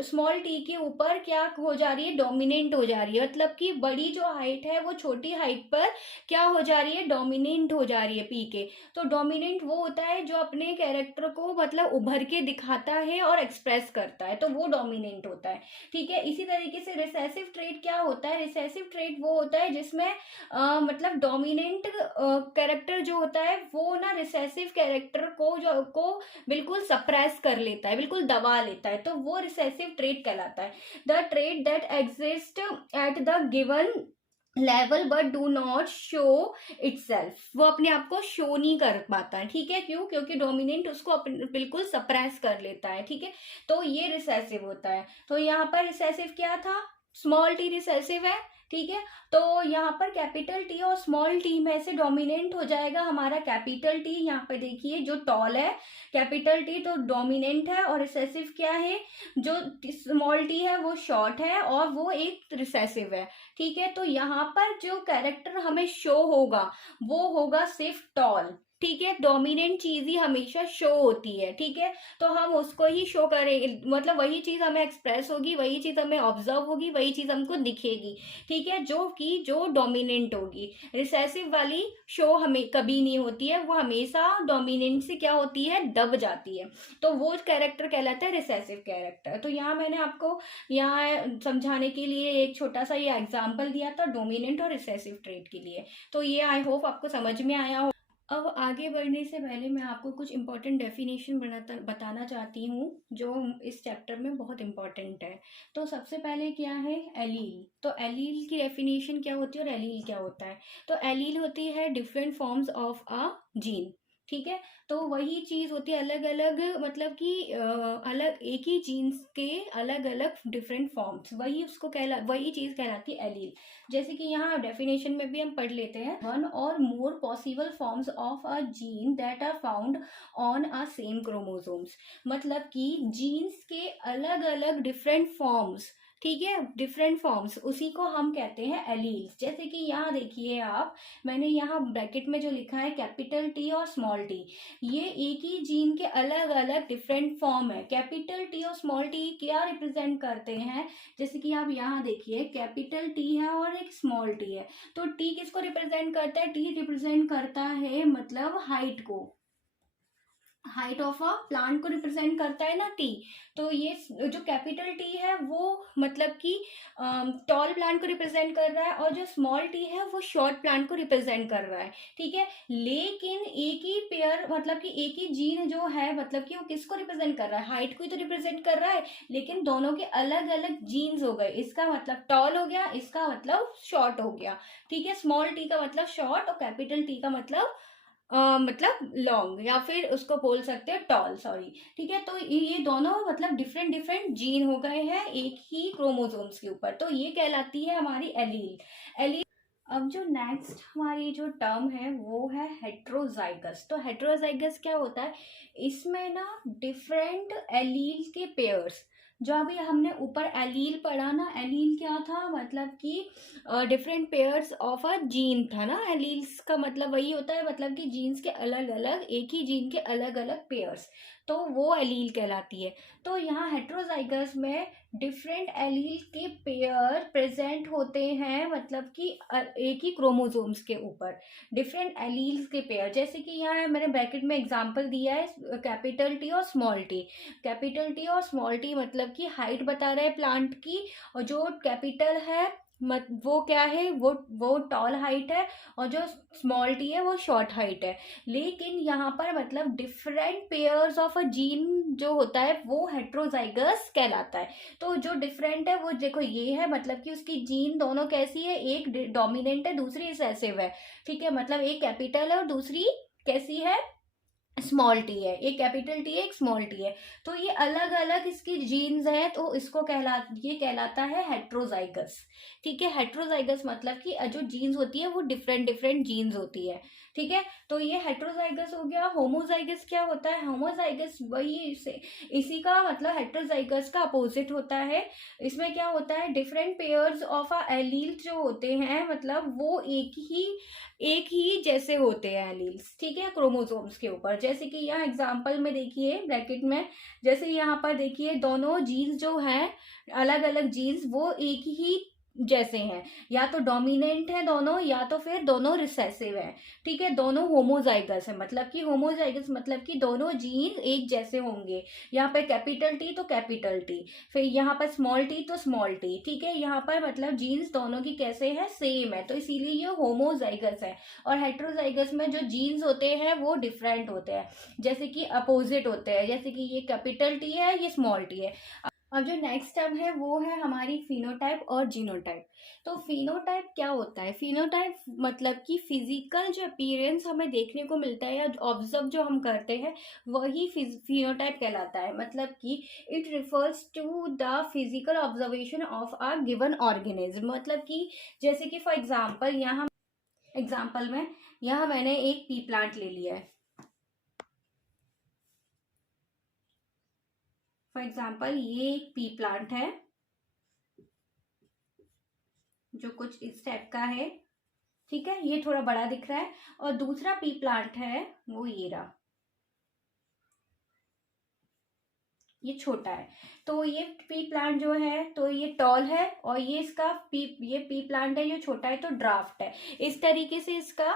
स्मॉल टी के ऊपर क्या हो जा रही है, डोमिनेंट हो जा रही है, मतलब कि बड़ी जो हाइट है वो छोटी हाइट पर क्या हो जा रही है, डोमिनेंट हो जा रही है पी के। तो डोमिनेंट वो होता है जो अपने कैरेक्टर को मतलब उभर के दिखाता है और एक्सप्रेस करता है, तो वो डोमिनेंट होता है। ठीक है, इसी तरीके से रिसेसिव ट्रेट क्या होता है, रिसेसिव ट्रेट वो होता है जिसमें मतलब डोमिनेंट कैरेक्टर जो होता है वो ना रिसेसिव कैरेक्टर को बिल्कुल सप्रेस कर लेता है, बिल्कुल दबा लेता है, तो वो रिसेसिव ट्रेट कहलाता है। The trait that exist at the given level but do not show itself, वो अपने आप को शो नहीं कर पाता है। ठीक है, क्यों, क्योंकि डोमिनेंट उसको बिल्कुल सप्रेस कर लेता है। ठीक है, तो ये रिसेसिव होता है। तो यहाँ पर रिसेसिव क्या था, स्मॉल टी रिसेसिव है। ठीक है, तो यहाँ पर कैपिटल टी और स्मॉल टी में से डोमिनेंट हो जाएगा हमारा कैपिटल टी। यहाँ पे देखिए जो टॉल है कैपिटल टी तो डोमिनेंट है, और रिसेसिव क्या है, जो स्मॉल टी है वो शॉर्ट है और वो एक रिसेसिव है। ठीक है, तो यहाँ पर जो कैरेक्टर हमें शो होगा वो होगा सिर्फ टॉल। ठीक है, डोमिनेंट चीज ही हमेशा शो होती है। ठीक है, तो हम उसको ही शो करें, मतलब वही चीज हमें एक्सप्रेस होगी, वही चीज हमें ऑब्जर्व होगी, वही चीज हमको दिखेगी। ठीक है, जो डोमिनेंट होगी, रिसेसिव वाली शो हमें कभी नहीं होती है, वो हमेशा डोमिनेंट से क्या होती है, दब जाती है। तो वो कैरेक्टर कहलाता है रिसेसिव कैरेक्टर। तो यहाँ मैंने आपको यहाँ समझाने के लिए एक छोटा सा ये एग्जाम्पल दिया था डोमिनेंट और रिसेसिव ट्रेट के लिए। तो ये आई होप आपको समझ में आया हो। अब आगे बढ़ने से पहले मैं आपको कुछ इम्पोर्टेंट डेफिनेशन बताना चाहती हूँ जो इस चैप्टर में बहुत इम्पोर्टेंट है। तो सबसे पहले क्या है, एलील। तो एलील की डेफिनेशन क्या होती है और एलील क्या होता है। तो एलील होती है different forms of a gene. ठीक है, तो वही चीज होती है अलग अलग, मतलब कि अलग एक ही जीन्स के अलग अलग डिफरेंट फॉर्म्स, वही चीज कहलाती है एलील। जैसे कि यहाँ डेफिनेशन में भी हम पढ़ लेते हैं, वन और more possible forms of a gene that are found on a same chromosomes, मतलब कि जीन्स के अलग अलग डिफरेंट फॉर्म्स। ठीक है, डिफरेंट फॉर्म्स उसी को हम कहते हैं एलील्स। जैसे कि यहाँ देखिए आप, मैंने यहाँ ब्रैकेट में जो लिखा है कैपिटल टी और स्मॉल टी, ये एक ही जीन के अलग अलग डिफरेंट फॉर्म है। कैपिटल टी और स्मॉल टी क्या रिप्रेजेंट करते हैं, जैसे कि आप यहाँ देखिए कैपिटल टी है और एक स्मॉल टी है। तो टी किसको रिप्रेजेंट करता है, टी रिप्रेजेंट करता है मतलब हाइट को। हाइट ऑफ अ प्लांट को रिप्रेजेंट करता है ना टी, तो ये जो कैपिटल टी है वो मतलब कि टॉल प्लांट को रिप्रेजेंट कर रहा है, और जो स्मॉल टी है वो शॉर्ट प्लांट को रिप्रेजेंट कर रहा है। ठीक है, लेकिन एक ही पेयर मतलब कि एक ही जीन जो है मतलब कि वो किसको रिप्रेजेंट कर रहा है, हाइट को ही तो रिप्रेजेंट कर रहा है, लेकिन दोनों के अलग अलग जीन्स हो गए। इसका मतलब टॉल हो गया, इसका मतलब शॉर्ट हो गया। ठीक है, स्मॉल टी का मतलब शॉर्ट और कैपिटल टी का मतलब लॉन्ग, या फिर उसको बोल सकते हैं टॉल, सॉरी। ठीक है, तो ये दोनों मतलब डिफरेंट डिफरेंट जीन हो गए हैं एक ही क्रोमोसोम्स के ऊपर, तो ये कहलाती है हमारी एलील। एलील। अब जो नेक्स्ट हमारी जो टर्म है वो है हेट्रोजाइगस। तो हेट्रोजाइगस क्या होता है, इसमें ना डिफरेंट एलील के पेयर्स, जो अभी हमने ऊपर एलील पढ़ा ना, एलील क्या था मतलब कि different pairs of a gene था ना, एलील्स का मतलब वही होता है मतलब कि जीन्स के अलग अलग, एक ही जीन के अलग अलग पेयर्स, तो वो एलील कहलाती है। तो यहाँ हेट्रोजाइगस में डिफरेंट एलील के पेयर प्रेजेंट होते हैं मतलब कि एक ही क्रोमोसोम्स के ऊपर डिफरेंट एलील्स के पेयर, जैसे कि यहाँ मैंने ब्रैकेट में एग्जांपल दिया है कैपिटल टी और स्मॉल टी। कैपिटल टी और स्मॉल टी मतलब कि हाइट बता रहा है प्लांट की, और जो कैपिटल है वो क्या है, वो टॉल हाइट है, और जो स्मॉल टी है वो शॉर्ट हाइट है। लेकिन यहाँ पर मतलब different pairs of a gene जो होता है वो हेट्रोजाइगस कहलाता है। तो जो डिफरेंट है वो देखो ये है मतलब कि उसकी जीन दोनों कैसी है, एक डोमिनेंट है दूसरी रिसेसिव है। ठीक है, मतलब एक कैपिटल है और दूसरी कैसी है, स्मॉल टी है, एक कैपिटल टी है एक स्मॉल टी है, तो ये अलग अलग इसकी जीन्स है, तो इसको ये कहलाता है हेट्रोजाइगस। ठीक है, हेट्रोजाइगस मतलब कि जो जीन्स होती है वो डिफरेंट डिफरेंट जीन्स होती है। ठीक है, तो ये हेट्रोजाइगस हो गया। होमोजाइगस क्या होता है, होमोजाइगस वही इसी का मतलब हेट्रोजाइगस का अपोजिट होता है। इसमें क्या होता है, different pairs of a allele जो होते हैं मतलब वो एक ही जैसे होते हैं एलील्स। ठीक है, क्रोमोसोम्स के ऊपर, जैसे कि यहाँ एग्जांपल में देखिए ब्रैकेट में, जैसे यहाँ पर देखिए दोनों जीन्स जो हैं, अलग अलग जीन्स वो एक ही जैसे हैं, या तो डोमिनेंट है दोनों या तो फिर दोनों रिसेसिव है। ठीक है, दोनों होमोजाइगस है, मतलब कि होमोजाइगस मतलब कि दोनों जीन एक जैसे होंगे। यहाँ पे कैपिटल टी तो कैपिटल टी, फिर यहाँ पर स्मॉल टी तो स्मॉल टी। ठीक है, यहाँ पर मतलब जीन्स दोनों की कैसे है, सेम है, तो इसीलिए ये होमोजाइगस है। और हेट्रोजाइगस में जो जीन्स होते हैं वो डिफरेंट होते हैं, जैसे कि अपोजिट होते हैं, जैसे कि ये कैपिटल टी है ये स्मॉल टी है। अब जो नेक्स्ट टर्म है वो है हमारी फिनोटाइप और जीनोटाइप। तो फिनोटाइप क्या होता है, फिनोटाइप मतलब कि फिजिकल जो अपीयरेंस हमें देखने को मिलता है या ऑब्जर्व जो हम करते हैं वही फिनोटाइप कहलाता है। मतलब कि it refers to the physical observation of a given organism. मतलब कि जैसे कि फॉर एग्जांपल यहाँ एग्जांपल में यहाँ मैंने एक पी प्लांट ले लिया है, फॉर एग्जांपल ये एक पी प्लांट है जो कुछ इस टाइप का है। ठीक है, ये थोड़ा बड़ा दिख रहा है, और दूसरा पी प्लांट है वो ये रहा, ये छोटा है। तो ये पी प्लांट जो है तो ये टॉल है, और ये पी प्लांट है, ये छोटा है तो ड्राफ्ट है। इस तरीके से इसका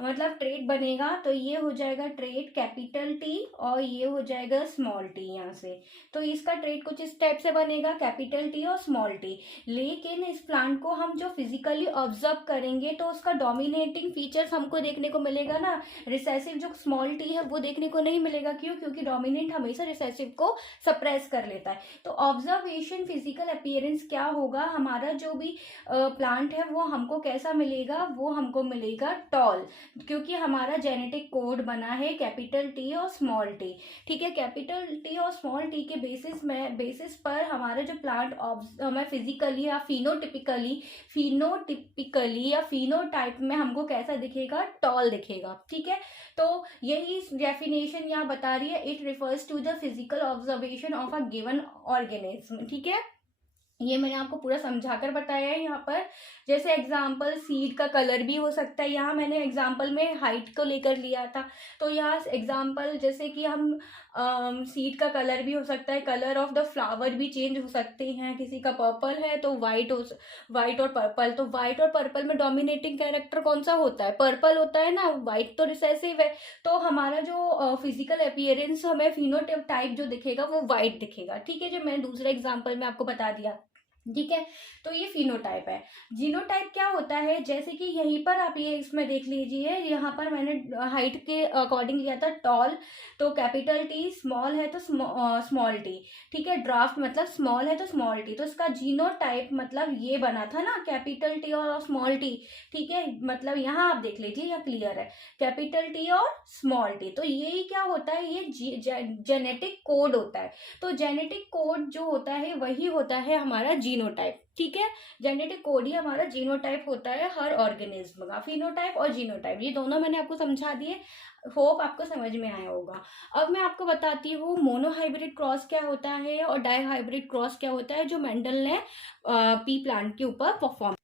मतलब ट्रेड बनेगा, तो ये हो जाएगा ट्रेड कैपिटल टी और ये हो जाएगा स्मॉल टी यहाँ से। तो इसका ट्रेड कुछ इस टाइप से बनेगा, कैपिटल टी और स्मॉल टी। लेकिन इस प्लांट को हम जो फिजिकली ऑब्जर्व करेंगे तो उसका डोमिनेटिंग फीचर्स हमको देखने को मिलेगा ना, रिसेसिव जो स्मॉल टी है वो देखने को नहीं मिलेगा। क्यों, क्योंकि डोमिनेंट हमेशा रिसेसिव को सप्रेस कर लेता है। तो ऑब्जर्वेशन फिजिकल अपीयरेंस क्या होगा, हमारा जो भी प्लांट है वो हमको कैसा मिलेगा, वो हमको मिलेगा टॉल, क्योंकि हमारा जेनेटिक कोड बना है कैपिटल टी और स्मॉल टी। ठीक है, कैपिटल टी और स्मॉल टी के बेसिस पर हमारा जो प्लांट हमें फिजिकली या फिनोटिपिकली या फिनोटाइप में हमको कैसा दिखेगा, टॉल दिखेगा। ठीक है, तो यही डेफिनेशन यहाँ बता रही है, it refers to the physical observation of a given organism. ठीक है, ये मैंने आपको पूरा समझाकर बताया है यहाँ पर। जैसे एग्जाम्पल सीड का कलर भी हो सकता है, यहाँ मैंने एग्जाम्पल में हाइट को लेकर लिया था, तो यहाँ एग्जाम्पल जैसे कि हम सीड का कलर भी हो सकता है, कलर ऑफ द फ्लावर भी चेंज हो सकते हैं। किसी का पर्पल है तो वाइट और पर्पल, तो वाइट और पर्पल में डोमिनेटिंग कैरेक्टर कौन सा होता है? पर्पल होता है ना, वाइट तो रिसेसिव है। तो हमारा जो फिजिकल अपीयरेंस हमें फिनोटाइप जो दिखेगा वो वाइट दिखेगा, ठीक है, जो मैंने दूसरे एग्जाम्पल में आपको बता दिया, ठीक है। तो ये फिनोटाइप है। जीनोटाइप क्या होता है? जैसे कि यहीं पर आप ये इसमें देख लीजिए, यहाँ पर मैंने हाइट के अकॉर्डिंग लिया था टॉल, तो कैपिटल टी, स्मॉल है तो स्मॉल टी, ठीक है। ड्राफ्ट मतलब स्मॉल है तो स्मॉल टी, तो इसका जीनोटाइप मतलब ये बना था ना, कैपिटल टी और स्मॉल टी, ठीक है। मतलब यहाँ आप देख लीजिए, यह क्लियर है, कैपिटल टी और स्मॉल टी। तो यही क्या होता है? ये जेनेटिक कोड होता है। तो जेनेटिक कोड जो होता है वही होता है हमारा जीनोटाइप, ठीक है। जेनेटिक कोड ही हमारा जीनोटाइप होता है हर ऑर्गेनिज्म का। फिनोटाइप और जीनोटाइप ये दोनों मैंने आपको समझा दिए, होप आपको समझ में आया होगा। अब मैं आपको बताती हूँ मोनोहाइब्रिड क्रॉस क्या होता है और डाइहाइब्रिड क्रॉस क्या होता है, जो मेंडल ने पी प्लांट के ऊपर परफॉर्म।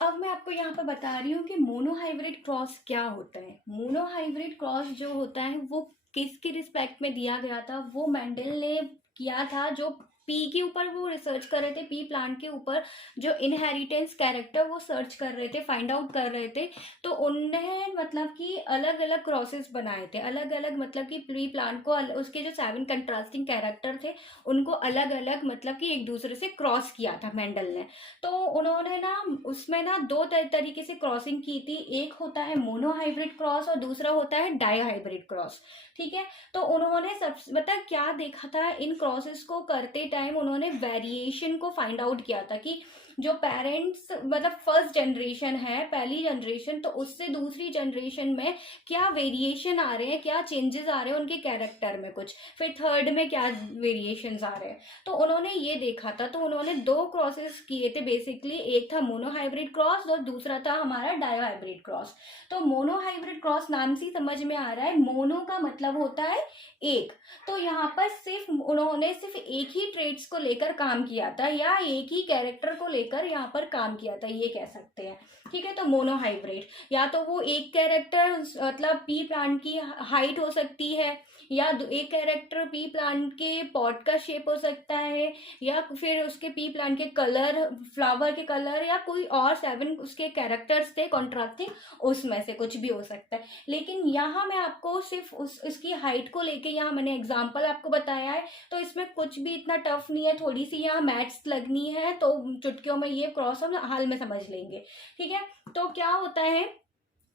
अब मैं आपको यहाँ पर बता रही हूँ कि मोनोहाइब्रिड क्रॉस क्या होता है। मोनोहाइब्रिड क्रॉस जो होता है वो किसके रिस्पेक्ट में दिया गया था? वो मेंडल ने किया था, जो पी के ऊपर वो रिसर्च कर रहे थे, पी प्लांट के ऊपर जो इनहेरिटेंस कैरेक्टर वो सर्च कर रहे थे, फाइंड आउट कर रहे थे। तो उनने मतलब कि अलग अलग क्रॉसेस बनाए थे, अलग अलग मतलब कि पी प्लांट को उसके जो 7 कंट्रास्टिंग कैरेक्टर थे उनको अलग अलग मतलब कि एक दूसरे से क्रॉस किया था मेंडल ने। तो उन्होंने ना उसमें ना दो तरीके से क्रॉसिंग की थी, एक होता है मोनोहाइब्रिड क्रॉस और दूसरा होता है डाइहाइब्रिड क्रॉस, ठीक है। तो उन्होंने सब मतलब क्या देखा था इन क्रॉसेस को करते टाइम? उन्होंने वेरिएशन को फाइंड आउट किया था कि जो पेरेंट्स मतलब फर्स्ट जनरेशन है, पहली जनरेशन, तो उससे दूसरी जनरेशन में क्या वेरिएशन आ रहे हैं, क्या चेंजेस आ रहे हैं उनके कैरेक्टर में कुछ, फिर थर्ड में क्या वेरिएशंस आ रहे हैं। तो उन्होंने ये देखा था, तो उन्होंने दो क्रॉसेस किए थे बेसिकली, एक था मोनोहाइब्रिड क्रॉस और दूसरा था हमारा डायोहाइब्रिड क्रॉस। तो मोनोहाइब्रिड क्रॉस नाम से समझ में आ रहा है, मोनो का मतलब होता है एक, तो यहाँ पर सिर्फ उन्होंने सिर्फ एक ही ट्रेड्स को लेकर काम किया था या एक ही कैरेक्टर को लेकर यहाँ पर काम किया था, ये कह सकते हैं, ठीक है। तो मोनोहाइब्रिड या तो वो एक कैरेक्टर मतलब पी प्लांट की हाइट हो सकती है, या एक कैरेक्टर पी प्लांट के पॉट का शेप हो सकता है, या फिर उसके पी प्लांट के कलर, फ्लावर के कलर, या कोई और 7 उसके कैरेक्टर्स थे कॉन्ट्रास्टिंग, उसमें से कुछ भी हो सकता है। लेकिन यहाँ मैं आपको सिर्फ उसकी हाइट को लेके यहाँ मैंने एग्जाम्पल आपको बताया है, तो इसमें कुछ भी इतना टफ नहीं है, थोड़ी सी यहाँ मैथ्स लगनी है तो चुटकियों में ये क्रॉस हम हाल में समझ लेंगे, ठीक है। तो क्या होता है,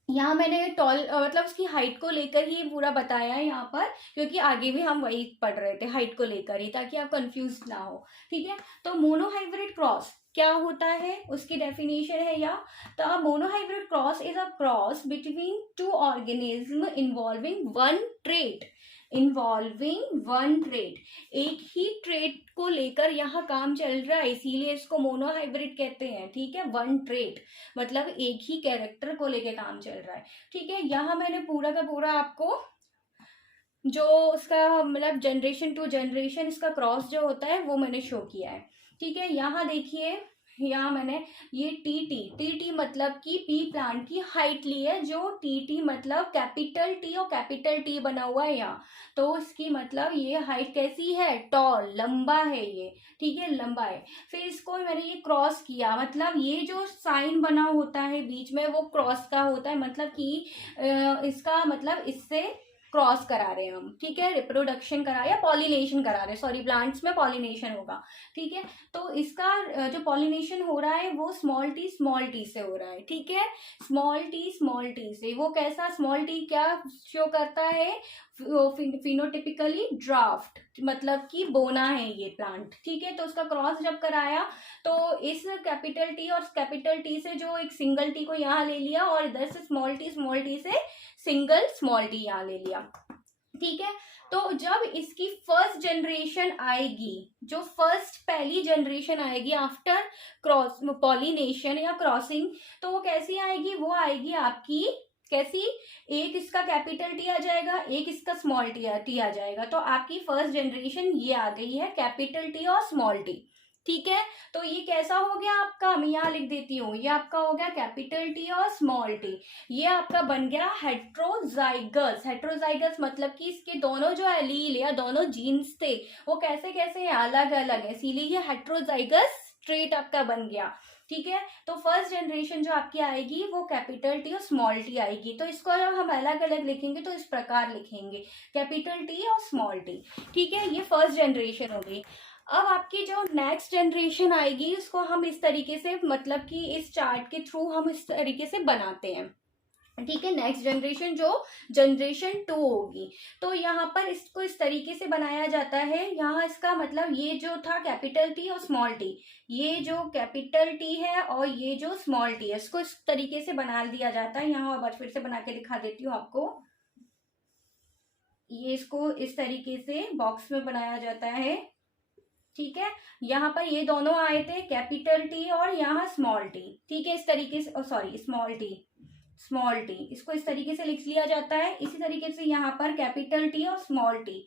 यहाँ मैंने टॉल मतलब उसकी हाइट को लेकर ही पूरा बताया है यहाँ पर, क्योंकि आगे भी हम वही पढ़ रहे थे हाइट को लेकर ही, ताकि आप कंफ्यूज ना हो, ठीक है। तो मोनोहाइब्रिड क्रॉस क्या होता है, उसकी डेफिनेशन है या, the monohybrid cross is a cross between two organism involving one trait, एक ही ट्रेट को लेकर यहाँ काम चल रहा है, इसीलिए इसको मोनोहाइब्रिड कहते हैं, ठीक है। वन ट्रेट मतलब एक ही कैरेक्टर को लेकर काम चल रहा है, ठीक है। यहाँ मैंने पूरा का पूरा आपको जो उसका मतलब जनरेशन टू जनरेशन इसका क्रॉस जो होता है वो मैंने शो किया है, ठीक है। यहाँ देखिए, यहाँ मैंने ये टी मतलब कि पी प्लांट की हाइट ली है, जो टी मतलब कैपिटल टी और कैपिटल टी बना हुआ है यहाँ, तो इसकी मतलब ये हाइट कैसी है? टॉल, लंबा है ये, ठीक है, लंबा है। फिर इसको मैंने ये क्रॉस किया, मतलब ये जो साइन बना होता है बीच में वो क्रॉस का होता है, मतलब कि इसका मतलब इससे क्रॉस करा रहे हैं हम, ठीक है, रिप्रोडक्शन करा या पॉलिनेशन करा रहे हैं, सॉरी प्लांट्स में पॉलिनेशन होगा, ठीक है। तो इसका जो पॉलिनेशन हो रहा है वो स्मॉल टी से हो रहा है, ठीक है, स्मॉल टी से। वो कैसा स्मॉल टी क्या शो करता है? फिनोटिपिकली ड्राफ्ट, मतलब कि बोना है ये प्लांट, ठीक है। तो उसका क्रॉस जब कराया तो इस कैपिटल टी से जो एक सिंगल टी को यहाँ ले लिया, और इधर से स्मॉल टी से सिंगल स्मॉल टी यहाँ ले लिया, ठीक है। तो जब इसकी फर्स्ट जनरेशन आएगी, जो फर्स्ट पहली जनरेशन आएगी आफ्टर क्रॉस पॉलिनेशन या क्रॉसिंग, तो वो कैसी आएगी? वो आएगी आपकी कैसी? एक इसका कैपिटल टी आ जाएगा, एक इसका स्मॉल टी आ जाएगा, तो आपकी फर्स्ट जनरेशन ये आ गई है, कैपिटल टी और स्मॉल टी, ठीक है, तो ये कैसा हो गया आपका, मैं यहाँ लिख देती हूँ, ये आपका हो गया कैपिटल टी और स्मॉल टी। ये आपका बन गया हेट्रोजाइगस। हेट्रोजाइगस मतलब कि इसके दोनों जो एलील या दोनों जीन्स थे वो कैसे कैसे हैं, अलग अलग है, इसीलिए ये हेट्रोजाइगस ट्रेट आपका बन गया। ठीक है, तो फर्स्ट जनरेशन जो आपकी आएगी वो कैपिटल टी और स्मॉल टी आएगी। तो इसको जब हम अलग अलग लिखेंगे तो इस प्रकार लिखेंगे, कैपिटल टी और स्मॉल टी। ठीक है, ये फर्स्ट जनरेशन हो गई। अब आपकी जो नेक्स्ट जनरेशन आएगी उसको हम इस तरीके से, मतलब कि इस चार्ट के थ्रू हम इस तरीके से बनाते हैं। ठीक है, नेक्स्ट जनरेशन जो जनरेशन 2 होगी, तो यहाँ पर इसको इस तरीके से बनाया जाता है। यहाँ इसका मतलब ये जो था कैपिटल टी और स्मॉल टी, ये जो कैपिटल टी है और ये जो स्मॉल टी है, इसको इस तरीके से बना दिया जाता है। यहाँ और बार फिर से बना के दिखा देती हूँ आपको। ये इसको इस तरीके से बॉक्स में बनाया जाता है। ठीक है, यहाँ पर ये दोनों आए थे कैपिटल टी और यहाँ स्मॉल टी। ठीक है, इस तरीके से, sorry small T, small T, इसको इस तरीके से लिख लिया जाता है। इसी तरीके से यहाँ पर कैपिटल टी और स्मॉल टी।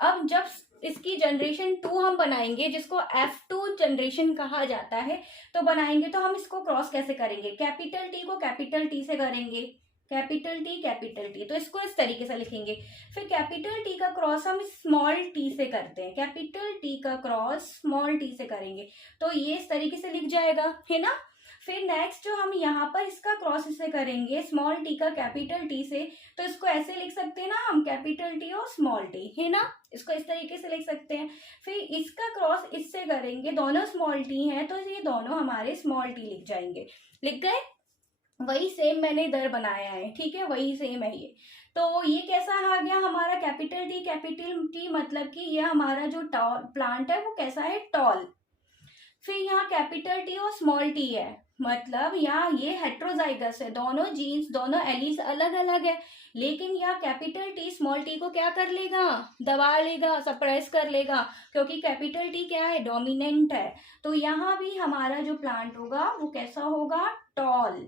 अब जब इसकी जनरेशन 2 हम बनाएंगे, जिसको F2 जनरेशन कहा जाता है, तो बनाएंगे तो हम इसको क्रॉस कैसे करेंगे, कैपिटल टी को कैपिटल टी से करेंगे, कैपिटल टी, तो इसको इस तरीके से लिखेंगे। फिर कैपिटल टी का क्रॉस हम स्मॉल टी से करते हैं, कैपिटल टी का क्रॉस स्मॉल टी से करेंगे, तो ये इस तरीके से लिख जाएगा, है ना। फिर नेक्स्ट जो हम यहाँ पर इसका क्रॉस इससे करेंगे, स्मॉल टी का कैपिटल टी से, तो इसको ऐसे लिख सकते हैं ना हम, कैपिटल टी और स्मॉल टी, है ना, इसको इस तरीके से लिख सकते हैं। फिर इसका क्रॉस इससे करेंगे, दोनों स्मॉल टी हैं तो ये दोनों हमारे स्मॉल टी लिख जाएंगे। लिख गए, वही सेम मैंने इधर बनाया है। ठीक है, वही सेम है ये। तो ये कैसा आ गया हमारा कैपिटल टी मतलब कि ये हमारा जो प्लांट है वो कैसा है, टॉल। फिर यहाँ कैपिटल टी और स्मॉल टी है, मतलब यहाँ ये हेट्रोजाइगस है, दोनों जीन्स दोनों एलिस अलग अलग है, लेकिन यहाँ कैपिटल टी स्मॉल टी को क्या कर लेगा, दबा लेगा, सप्रेस कर लेगा, क्योंकि कैपिटल टी क्या है, डोमिनेंट है। तो यहाँ भी हमारा जो प्लांट होगा वो कैसा होगा, टॉल।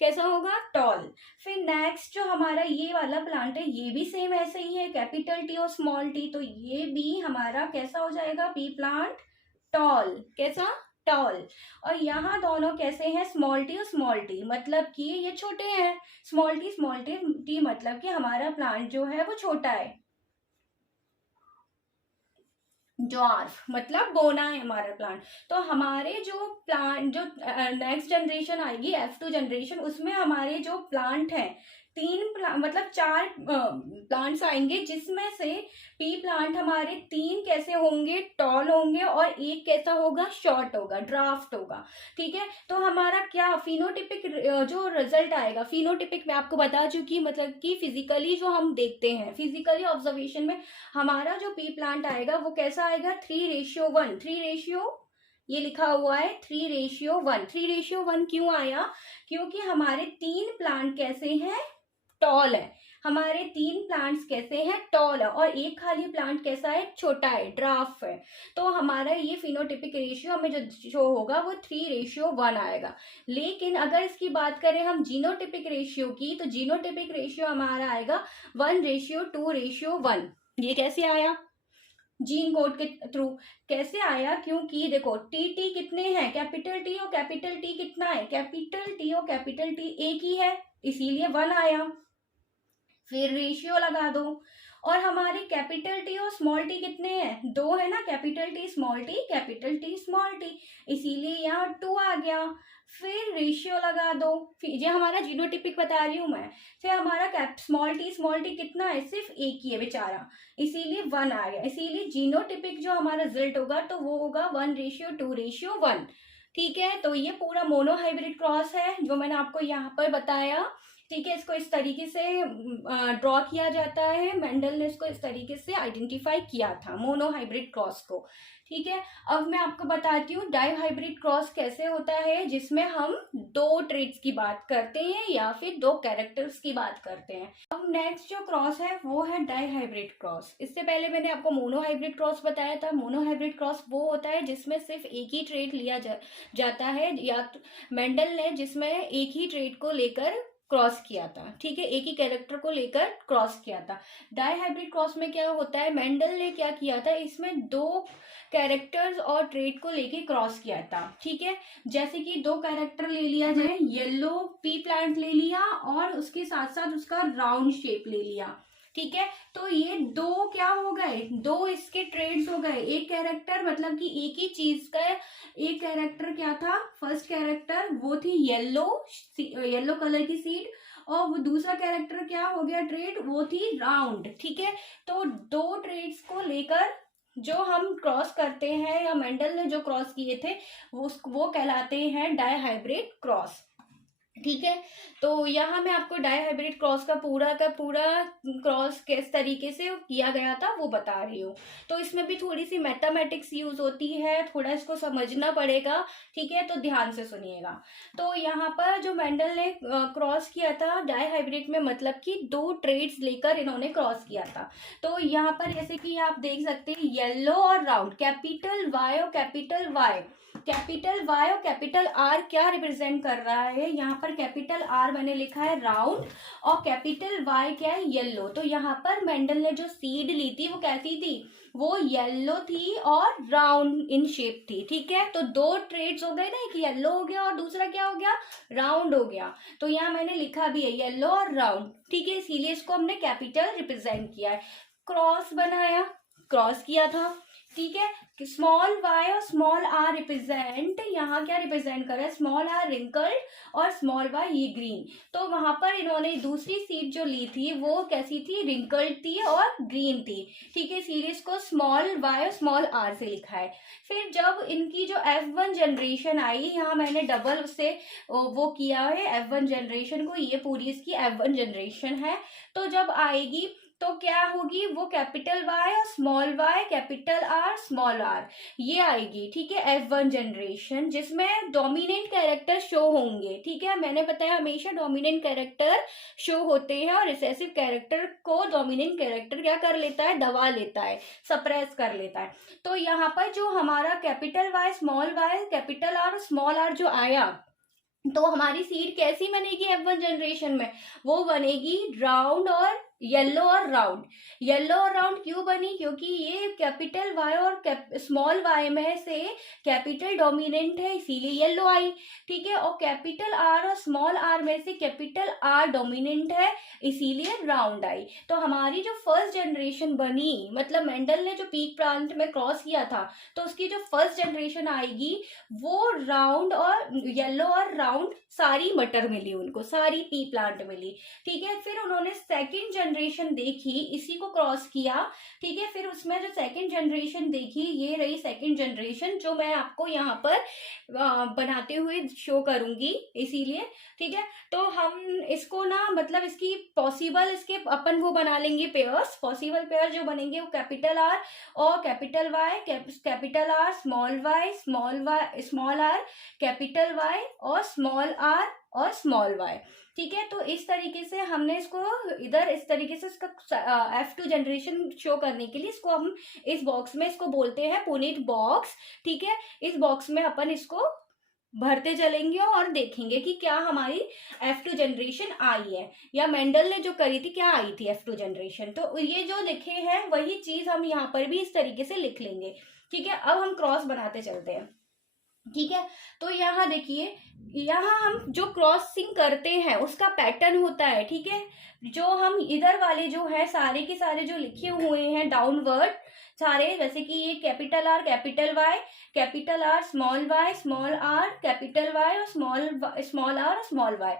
कैसा होगा, टॉल। फिर नेक्स्ट जो हमारा ये वाला प्लांट है, ये भी सेम ऐसे ही है, कैपिटल टी और स्मॉल टी, तो ये भी हमारा कैसा हो जाएगा, पी प्लांट, टॉल। कैसा, टॉल। और यहाँ दोनों कैसे हैं, स्मॉल टी और स्मॉल टी, मतलब कि ये छोटे हैं, स्मॉल टी मतलब कि हमारा प्लांट जो है वो छोटा है, ड्वार्फ मतलब बोना है हमारा प्लांट। तो हमारे जो प्लांट जो नेक्स्ट जनरेशन आएगी F2 जनरेशन, उसमें हमारे जो प्लांट हैं मतलब 4 प्लांट्स आएंगे, जिसमें से पी प्लांट हमारे 3 कैसे होंगे, टॉल होंगे, और एक कैसा होगा, शॉर्ट होगा, ड्राफ्ट होगा। ठीक है, तो हमारा क्या फिनोटिपिक जो रिजल्ट आएगा, फिनोटिपिक मैं आपको बता चुकी, मतलब कि फिजिकली जो हम देखते हैं, फिजिकली ऑब्जर्वेशन में हमारा जो पी प्लांट आएगा वो कैसा आएगा, 3:1, 3 ये लिखा हुआ है 3:1। 3:1 क्यों आया, क्योंकि हमारे 3 प्लांट कैसे हैं, टॉल है, हमारे 3 प्लांट्स कैसे हैं, टॉल है, और एक खाली प्लांट कैसा है, छोटा है, ड्राफ है। तो हमारा ये फिनोटिपिक रेशियो हमें जो शो होगा वो 3:1 आएगा। लेकिन अगर इसकी बात करें हम जीनोटिपिक रेशियो की, तो जीनोटिपिक रेशियो हमारा आएगा 1:2:1। ये कैसे आया, जीन कोड के थ्रू कैसे आया, क्योंकि देखो टी कितने हैं, कैपिटल टी और कैपिटल टी कितना है, कैपिटल टी और कैपिटल टी एक ही है, इसीलिए 1 आया। फिर रेशियो लगा दो, और हमारे कैपिटल टी और स्मॉल टी कितने हैं, 2 है ना, capital T small T, capital T small T, इसीलिए यहाँ 2 आ गया। फिर रेशियो लगा दो, फिर ये हमारा जीनोटिपिक बता रही हूँ मैं। फिर हमारा स्मॉल टी कितना है, सिर्फ एक ही है बेचारा, इसीलिए 1 आ गया। इसीलिए जीनोटिपिक जो हमारा रिजल्ट होगा तो वो होगा 1:2:1। ठीक है, तो ये पूरा मोनोहाइब्रिड क्रॉस है जो मैंने आपको यहाँ पर बताया। ठीक है, इसको इस तरीके से ड्रॉ किया जाता है, मेंडल ने इसको इस तरीके से आइडेंटिफाई किया था मोनोहाइब्रिड क्रॉस को। ठीक है, अब मैं आपको बताती हूँ डाइहाइब्रिड क्रॉस कैसे होता है, जिसमें हम 2 ट्रेट्स की बात करते हैं या फिर 2 कैरेक्टर्स की बात करते हैं। अब नेक्स्ट जो क्रॉस है वो है डाइहाइब्रिड क्रॉस। इससे पहले मैंने आपको मोनोहाइब्रिड क्रॉस बताया था। मोनोहाइब्रिड क्रॉस वो होता है जिसमें सिर्फ एक ही ट्रेट लिया जाता है, या मेंडल ने जिसमें एक ही ट्रेट को लेकर क्रॉस किया था, ठीक है, एक ही कैरेक्टर को लेकर क्रॉस किया था। डाई हाइब्रिड क्रॉस में क्या होता है, मेंडल ने क्या किया था, इसमें दो कैरेक्टर्स और ट्रेट को लेके क्रॉस किया था, ठीक है। जैसे कि दो कैरेक्टर ले लिया जाए, येलो पी प्लांट ले लिया और उसके साथ साथ उसका राउंड शेप ले लिया, ठीक है। तो ये दो क्या हो गए, दो इसके ट्रेड्स हो गए। एक कैरेक्टर मतलब कि एक ही चीज का एक कैरेक्टर क्या था, फर्स्ट कैरेक्टर वो थी येलो, येलो कलर की सीड, और वो दूसरा कैरेक्टर क्या हो गया ट्रेड, वो थी राउंड, ठीक है। तो दो ट्रेड्स को लेकर जो हम क्रॉस करते हैं या मेंडल ने जो क्रॉस किए थे वो कहलाते हैं डाई हाइब्रिड क्रॉस, ठीक है। तो यहाँ मैं आपको डाई हाइब्रिड क्रॉस का पूरा क्रॉस किस तरीके से किया गया था वो बता रही हूँ। तो इसमें भी थोड़ी सी मैथमेटिक्स यूज होती है, थोड़ा इसको समझना पड़ेगा, ठीक है, तो ध्यान से सुनिएगा। तो यहाँ पर जो मेंडल ने क्रॉस किया था डाई हाइब्रिड में, मतलब कि दो ट्रेड्स लेकर इन्होंने क्रॉस किया था। तो यहाँ पर जैसे कि आप देख सकते हैं येलो और राउंड, कैपिटल वाई और कैपिटल वाई, कैपिटल वाई और कैपिटल आर क्या रिप्रेजेंट कर रहा है, यहाँ पर कैपिटल आर मैंने लिखा है राउंड और कैपिटल वाई क्या है, येलो। तो यहाँ पर मेंडल ने जो सीड ली थी वो कैसी थी, वो येलो थी और राउंड इन शेप थी, ठीक है। तो दो ट्रेड्स हो गए ना, एक येलो हो गया और दूसरा क्या हो गया, राउंड हो गया। तो यहाँ मैंने लिखा भी है येलो और राउंड, ठीक है, इसीलिए इसको हमने कैपिटल रिप्रेजेंट किया है। क्रॉस बनाया, क्रॉस किया था, ठीक है। स्मॉल वाई और स्मॉल आर रिप्रेजेंट, यहाँ क्या रिप्रेजेंट कर रहा है, स्मॉल आर रिंकल्ड और स्मॉल वाई ये ग्रीन। तो वहां पर इन्होंने दूसरी सीट जो ली थी वो कैसी थी, रिंकल्ड थी और ग्रीन थी, ठीक है, सीरीज को स्मॉल वाई और स्मॉल आर से लिखा है। फिर जब इनकी जो F1 जनरेशन आई, यहाँ मैंने डबल उससे वो किया है F1 जनरेशन को, ये पूरी इसकी F1 जनरेशन है। तो जब आएगी तो क्या होगी, वो कैपिटल वाई और small Y, capital R small R, ये आएगी, ठीक है, F1 जनरेशन, जिसमें डोमिनेंट कैरेक्टर शो होंगे, ठीक है। मैंने बताया हमेशा डोमिनेंट कैरेक्टर शो होते हैं और रिसेसिव कैरेक्टर को डोमिनेंट कैरेक्टर क्या कर लेता है, दबा लेता है, सप्रेस कर लेता है। तो यहाँ पर जो हमारा capital Y, small Y, capital R, small R जो आया, तो हमारी सीड कैसी बनेगी F1 जनरेशन में, वो बनेगी राउंड और येलो और राउंड। येलो और राउंड क्यों बनी, क्योंकि ये कैपिटल वाई और स्मॉल वाई में से कैपिटल डोमिनेंट है इसीलिए येलो आई, ठीक है, और कैपिटल आर और स्मॉल आर में से कैपिटल आर डोमिनेंट है इसीलिए राउंड आई। तो हमारी जो फर्स्ट जनरेशन बनी, मतलब मेंडल ने जो पीक प्लांट में क्रॉस किया था, तो उसकी जो फर्स्ट जनरेशन आएगी वो राउंड और येलो और राउंड सारी मटर मिली उनको, सारी पी प्लांट मिली, ठीक है। फिर उन्होंने सेकंड जनरेशन देखी, इसी को क्रॉस किया, ठीक है। फिर उसमें जो सेकंड जनरेशन देखी, ये रही सेकंड जनरेशन, जो मैं आपको यहाँ पर बनाते हुए शो करूंगी इसीलिए, ठीक है। तो हम इसको ना, मतलब इसकी पॉसिबल, इसके अपन वो बना लेंगे पेयर्स, पॉसिबल पेयर जो बनेंगे वो कैपिटल आर और capital Y, capital R small Y, small R, capital Y और स्मॉल आर और स्मॉल वाई, ठीक है। तो इस तरीके से हमने इसको इधर इस तरीके से इसका F2 जनरेशन शो करने के लिए इसको हम इस बॉक्स में इसको बोलते हैं पुनीत बॉक्स, ठीक है। इस बॉक्स में अपन इसको भरते चलेंगे और देखेंगे कि क्या हमारी F2 जनरेशन आई है, या मेंडल ने जो करी थी क्या आई थी F2 जनरेशन। तो ये जो लिखे हैं वही चीज हम यहाँ पर भी इस तरीके से लिख लेंगे, ठीक है। अब हम क्रॉस बनाते चलते हैं, ठीक है। तो यहाँ देखिए, यहाँ हम जो क्रॉसिंग करते हैं उसका पैटर्न होता है, ठीक है। जो हम इधर वाले जो है सारे के सारे जो लिखे हुए हैं डाउनवर्ड सारे, जैसे कि ये capital R capital Y, capital R small R capital Y और स्मॉल आर स्मॉल वाई,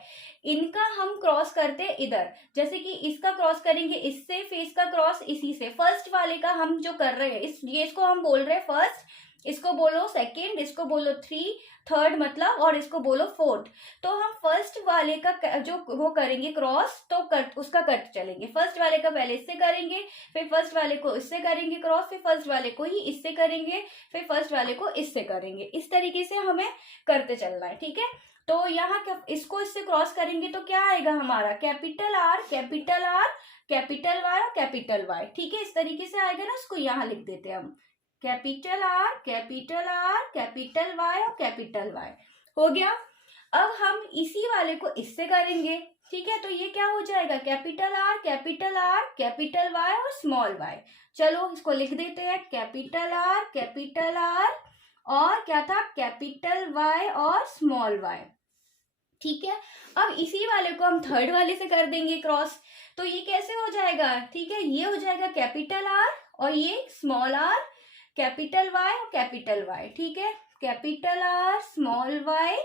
इनका हम क्रॉस करते इधर। जैसे कि इसका क्रॉस करेंगे इससे, फेस का क्रॉस इसी से, फर्स्ट वाले का हम जो कर रहे हैं इसको हम बोल रहे हैं फर्स्ट, इसको बोलो सेकंड, इसको बोलो थर्ड मतलब, और इसको बोलो फोर्थ। तो हम फर्स्ट वाले का जो वो करेंगे क्रॉस, तो उसका कट चलेंगे, फर्स्ट वाले का पहले इससे करेंगे, फिर फर्स्ट वाले को इससे करेंगे क्रॉस, फिर फर्स्ट वाले को ही इससे करेंगे, फिर फर्स्ट वाले को इससे करेंगे, इस तरीके से हमें करते चलना है, ठीक है। तो यहाँ इसको इससे क्रॉस करेंगे तो क्या आएगा हमारा, कैपिटल आर कैपिटल वाई और कैपिटल वाई, ठीक है, इस तरीके से आएगा ना। उसको यहाँ लिख देते हैं हम, कैपिटल आर कैपिटल वाई और कैपिटल वाई, हो गया। अब हम इसी वाले को इससे करेंगे, ठीक है, तो ये क्या हो जाएगा, capital R capital R capital Y और स्मॉल वाई। चलो इसको लिख देते हैं, कैपिटल आर और क्या था, कैपिटल वाई और स्मॉल वाई। ठीक है, अब इसी वाले को हम थर्ड वाले से कर देंगे क्रॉस, तो ये कैसे हो जाएगा, ठीक है, ये हो जाएगा कैपिटल आर और ये स्मॉल आर, कैपिटल वाई और कैपिटल वाई। ठीक है, capital R small Y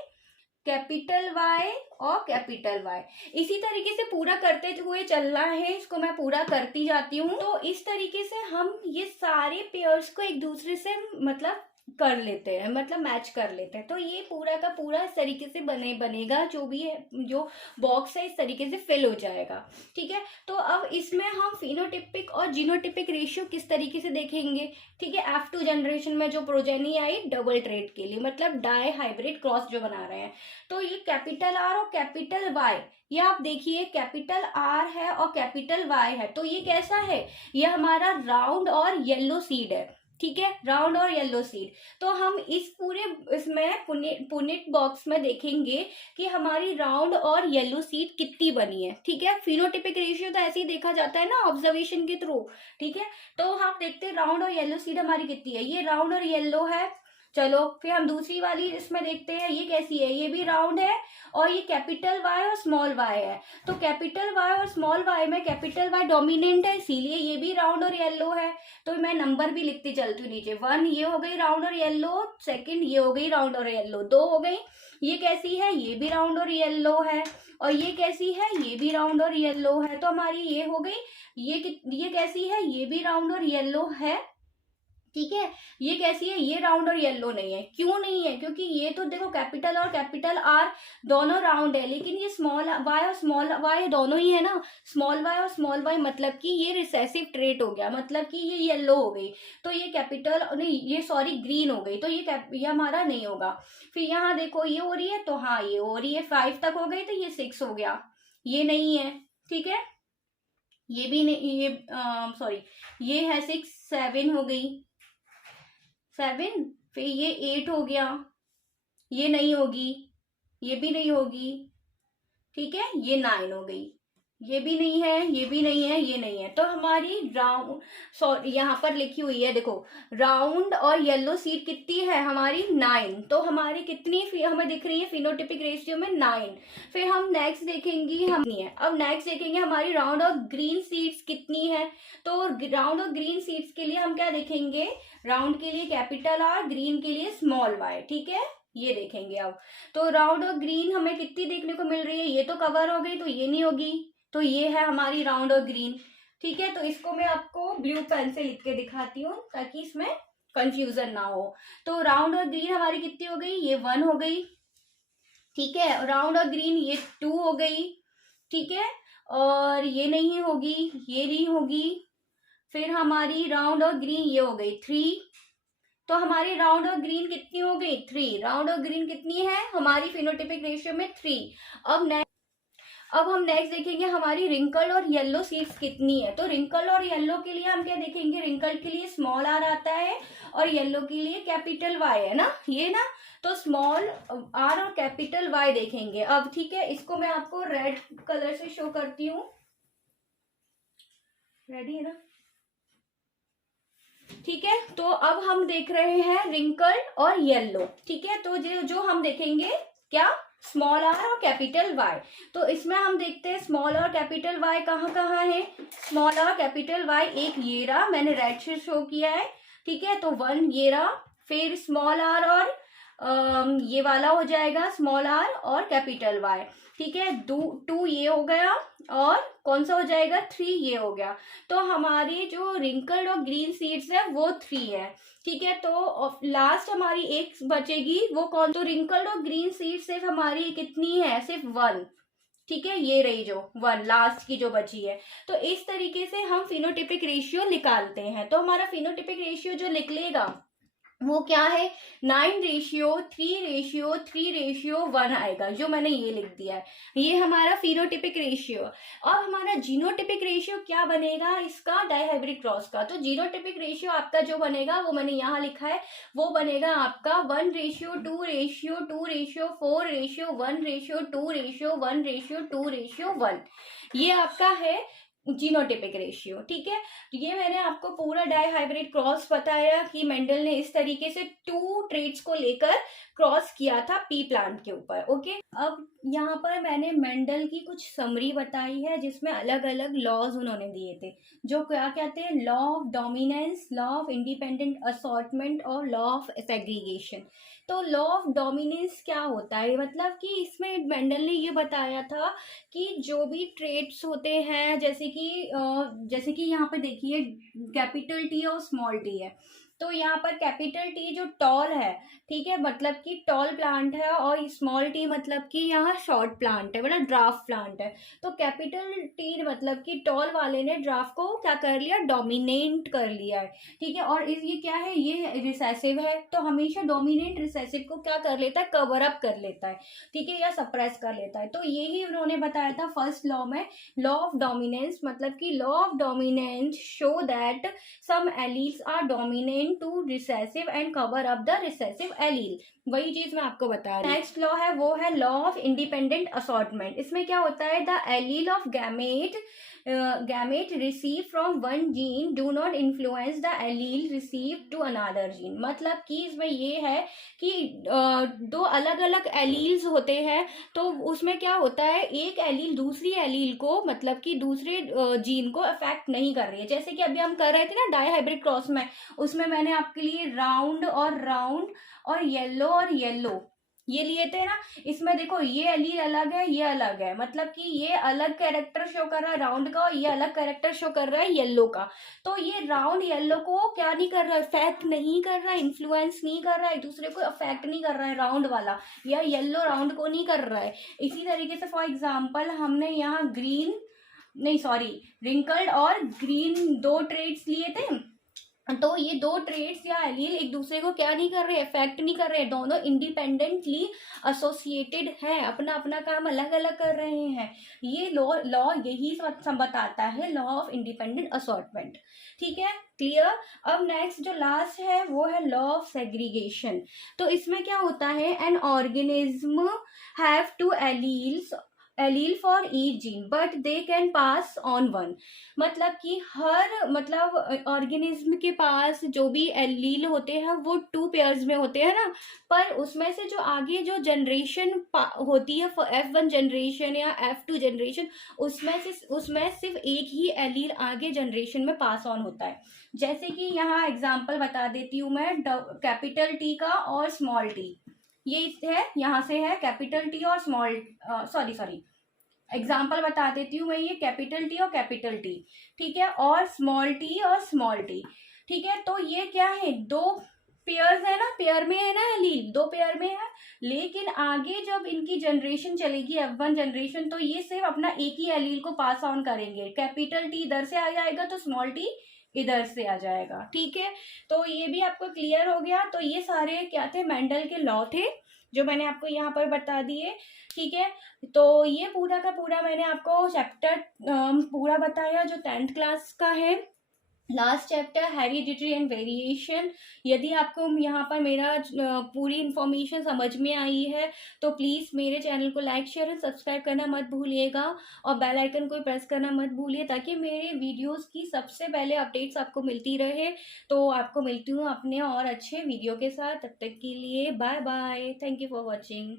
capital Y और कैपिटल वाई। इसी तरीके से पूरा करते हुए चलना है, इसको मैं पूरा करती जाती हूँ। तो इस तरीके से हम ये सारे पेयर्स को एक दूसरे से मतलब कर लेते हैं, मतलब मैच कर लेते हैं। तो ये पूरा का पूरा इस तरीके से बनेगा, जो भी है जो बॉक्स है इस तरीके से फिल हो जाएगा। ठीक है, तो अब इसमें हम फिनोटिपिक और जीनोटिपिक रेशियो किस तरीके से देखेंगे। ठीक है, F2 जनरेशन में जो प्रोजेनी आई डबल ट्रेड के लिए, मतलब डाई हाइब्रिड क्रॉस जो बना रहे हैं, तो ये कैपिटल आर और कैपिटल वाई, ये आप देखिए कैपिटल आर है और कैपिटल वाई है, तो ये कैसा है, ये हमारा राउंड और येलो सीड है। ठीक है, राउंड और येलो सीड। तो हम इस पूरे इसमें पुनिट बॉक्स में देखेंगे कि हमारी राउंड और येलो सीड कितनी बनी है। ठीक है, फिनोटिपिक रेशियो तो ऐसे ही देखा जाता है ना, ऑब्जर्वेशन के थ्रू। ठीक है, तो हम देखते हैं राउंड और येलो सीड हमारी कितनी है, ये राउंड और येलो है। चलो फिर हम दूसरी वाली इसमें देखते हैं, ये कैसी है, ये भी राउंड है और ये कैपिटल वाई और स्मॉल वाई है। तो कैपिटल वाई और स्मॉल वाई में कैपिटल वाई डोमिनेंट है, इसीलिए ये भी राउंड और येलो है। तो मैं नंबर भी लिखती चलती हूँ नीचे, 1 ये हो गई राउंड और येलो, सेकंड ये हो गई राउंड और येलो, 2 हो गई। ये कैसी है, ये भी राउंड और येलो है, और ये कैसी है, ये भी राउंड और येलो है। तो हमारी ये हो गई, ये कैसी है, ये भी राउंड और येलो है। ठीक है, ये कैसी है, ये राउंड और येलो नहीं है। क्यों नहीं है, क्योंकि ये तो देखो कैपिटल और कैपिटल आर दोनों राउंड है, लेकिन ये स्मॉल वाई और स्मॉल वाई दोनों ही है ना। स्मॉल वाई और स्मॉल वाई मतलब कि ये रिसेसिव ट्रेट हो गया, मतलब कि ये येलो हो गई, तो ये कैपिटल नहीं, ये सॉरी ग्रीन हो गई, तो ये हमारा नहीं होगा। फिर यहाँ देखो ये हो रही है, तो हाँ ये हो रही है, 5 तक हो गई, तो ये 6 हो गया, ये नहीं है। ठीक है, ये भी नहीं, ये सॉरी ये है 6, 7 हो गई, 7, फिर ये 8 हो गया, ये नहीं होगी, ये भी नहीं होगी। ठीक है, ये 9 हो गई, ये भी नहीं है, ये भी नहीं है, ये नहीं है। तो हमारी राउंड, सॉरी यहाँ पर लिखी हुई है देखो, राउंड और येलो सीड कितनी है हमारी, 9। तो हमारी कितनी हमें दिख रही है फिनोटिपिक रेशियो में, 9। फिर हम नेक्स्ट देखेंगे, हम नहीं है, अब नेक्स्ट देखेंगे हमारी राउंड और ग्रीन सीड्स कितनी है। तो राउंड और ग्रीन सीड्स के लिए हम क्या देखेंगे, राउंड के लिए कैपिटल आर, ग्रीन के लिए स्मॉल वाई। ठीक है, ये देखेंगे अब। तो राउंड और ग्रीन हमें कितनी देखने को मिल रही है, ये तो कवर हो गई, तो ये नहीं होगी, तो ये है हमारी राउंड और ग्रीन। ठीक है, तो इसको मैं आपको ब्लू पेन से लिख के दिखाती हूँ ताकि इसमें कंफ्यूजन ना हो। तो राउंड और ग्रीन हमारी कितनी हो गई, ये 1 हो गई। ठीक है, राउंड और ग्रीन ये 2 हो गई। ठीक है, और ये नहीं होगी, ये नहीं होगी। फिर हमारी राउंड और ग्रीन ये हो गई 3। तो हमारी राउंड और ग्रीन कितनी हो गई, 3। राउंड और ग्रीन कितनी है हमारी फिनोटिपिक रेशियो में, 3। अब हम नेक्स्ट देखेंगे हमारी रिंकल और येलो सीड्स कितनी है। तो रिंकल और येलो के लिए हम क्या देखेंगे, रिंकल के लिए स्मॉल आर आता है और येलो के लिए कैपिटल वाई है ना, ये ना। तो स्मॉल आर और कैपिटल वाई देखेंगे अब। ठीक है, इसको मैं आपको रेड कलर से शो करती हूँ, रेडी है ना। ठीक है, तो अब हम देख रहे हैं रिंकल और येलो। ठीक है, तो जो हम देखेंगे क्या, स्मॉल आर और कैपिटल वाई। तो इसमें हम देखते हैं स्मॉल और कैपिटल वाई कहाँ कहाँ है। स्मॉल और कैपिटल वाई एक ये रहा, मैंने रेड से शो किया है। ठीक है, तो 1 ये रहा, फिर स्मॉल आर और ये वाला हो जाएगा स्मॉल आर और कैपिटल वाई। ठीक है, 2 ये हो गया, और कौन सा हो जाएगा, 3 ये हो गया। तो हमारी जो रिंकल्ड और ग्रीन सीड्स है वो 3 है। ठीक है, तो लास्ट हमारी एक बचेगी, वो कौन, तो रिंकल्ड और ग्रीन सीड्स सिर्फ हमारी कितनी है, सिर्फ 1। ठीक है, ये रही जो 1 लास्ट की जो बची है। तो इस तरीके से हम फिनोटिपिक रेशियो निकालते हैं। तो हमारा फिनोटिपिक रेशियो जो निकलेगा वो क्या है, 9:3:3:1 आएगा, जो मैंने ये लिख दिया है। ये हमारा फिनोटिपिक रेशियो। अब हमारा जीनोटिपिक रेशियो क्या बनेगा इसका, डाइहाइब्रिड क्रॉस का। तो जीनोटिपिक रेशियो आपका जो बनेगा वो मैंने यहाँ लिखा है, वो बनेगा आपका 1:2:2:4:1:2:1:1। ये आपका है जीनोटिपिक रेशियो। ठीक है, तो ये मैंने आपको पूरा डाइहाइब्रिड क्रॉस बताया कि मेंडल ने इस तरीके से 2 ट्रेट्स को लेकर क्रॉस किया था पी प्लांट के ऊपर। ओके, अब यहाँ पर मैंने मेंडल की कुछ समरी बताई है जिसमें अलग अलग लॉज उन्होंने दिए थे, जो क्या कहते हैं, law of dominance, law of independent assortment और लॉ ऑफ सेग्रीगेशन। तो लॉ ऑफ डोमिनेंस क्या होता है, मतलब कि इसमें मेंडल ने ये बताया था कि जो भी ट्रेट्स होते हैं, जैसे कि यहाँ पे देखिए कैपिटल टी और स्मॉल टी है। तो यहाँ पर कैपिटल टी जो टॉल है, ठीक है, मतलब कि टॉल प्लांट है, और स्मॉल टी मतलब कि यहाँ शॉर्ट प्लांट है, मतलब ड्राफ्ट प्लांट है। तो कैपिटल टी मतलब कि टॉल वाले ने ड्राफ्ट को क्या कर लिया, डोमिनेट कर लिया है। ठीक है, और ये क्या है, ये रिसेसिव है, तो हमेशा डोमिनेट रिसेसिव को क्या कर लेता है, कवर अप कर लेता है। ठीक है, या सप्रेस कर लेता है। तो यही उन्होंने बताया था फर्स्ट लॉ में, लॉ ऑफ डोमिनेंस, मतलब कि law of dominance show that some alleles are dominant to recessive and cover up the recessive allele। वही चीज मैं आपको बता रही हूँ। नेक्स्ट लॉ है वो है लॉ ऑफ इंडिपेंडेंट असॉर्टमेंट। इसमें क्या होता है, the allele of gamete receive from one gene do not influence the allele receive to another gene. मतलब कि इसमें ये है कि दो अलग अलग एलील्स होते हैं, तो उसमें क्या होता है, एक एलील दूसरी एलील को, मतलब कि दूसरे जीन को अफेक्ट नहीं कर रही है। जैसे कि अभी हम कर रहे थे ना डाइहाइब्रिड क्रॉस में, उसमें मैंने आपके लिए राउंड और येलो ये लिए थे ना। इसमें देखो ये एलील अलग है, ये अलग है, मतलब कि ये अलग कैरेक्टर शो कर रहा है राउंड का, और ये अलग कैरेक्टर शो कर रहा है येलो का। तो ये राउंड येलो को क्या नहीं कर रहा है, अफेक्ट नहीं कर रहा है, इन्फ्लुएंस नहीं कर रहा है, दूसरे को अफेक्ट नहीं कर रहा है राउंड वाला, या येलो राउंड को नहीं कर रहा है। इसी तरीके से फॉर एग्जाम्पल हमने यहाँ रिंकल्ड और ग्रीन दो ट्रेड्स लिए थे। तो ये दो ट्रेड्स या एलील एक दूसरे को क्या नहीं कर रहे, इफेक्ट नहीं कर रहे, दोनों इंडिपेंडेंटली एसोसिएटेड हैं, अपना अपना काम अलग अलग कर रहे हैं। ये लॉ यही सब बताता है, लॉ ऑफ इंडिपेंडेंट असॉर्टमेंट। ठीक है, क्लियर। अब नेक्स्ट जो लास्ट है वो है लॉ ऑफ सेग्रीगेशन। तो इसमें क्या होता है, an organism have two allele for each gene but they can pass on one. मतलब कि ऑर्गेनिज्म के पास जो भी एलील होते हैं वो 2 पेयर्स में होते हैं ना, पर उसमें से जो आगे जो जनरेशन होती है, F1 जनरेशन या F2 जनरेशन, उसमें सिर्फ एक ही एलील आगे जनरेशन में पास ऑन होता है। जैसे कि यहाँ एग्जाम्पल बता देती हूँ मैं, कैपिटल टी का और स्मॉल टी, ये है, यहाँ से है कैपिटल टी और सॉरी एग्जाम्पल बता देती हूँ मैं, ये कैपिटल टी और कैपिटल टी, ठीक है, और स्मॉल टी। ठीक है, तो ये क्या है, 2 पेयर्स है ना, पेयर में है ना एलील, 2 पेयर में है, लेकिन आगे जब इनकी जनरेशन चलेगी F1 जनरेशन, तो ये सिर्फ अपना एक ही एलील को पास ऑन करेंगे। कैपिटल टी इधर से आ जाएगा तो स्मॉल टी इधर से आ जाएगा। ठीक है, तो ये भी आपको क्लियर हो गया। तो ये सारे क्या थे, मेंडल के लॉ थे जो मैंने आपको यहाँ पर बता दिए। ठीक है, तो ये पूरा का पूरा मैंने आपको चैप्टर पूरा बताया जो 10th क्लास का है। Last chapter hereditary and variation. यदि आपको यहाँ पर मेरा पूरी इन्फॉर्मेशन समझ में आई है तो प्लीज़ मेरे चैनल को लाइक शेयर एंड सब्सक्राइब करना मत भूलिएगा, और बेल आइकन को प्रेस करना मत भूलिए, ताकि मेरे वीडियोस की सबसे पहले अपडेट्स आपको मिलती रहे। तो आपको मिलती हूँ अपने और अच्छे वीडियो के साथ, तब तक के लिए bye bye, thank you for watching.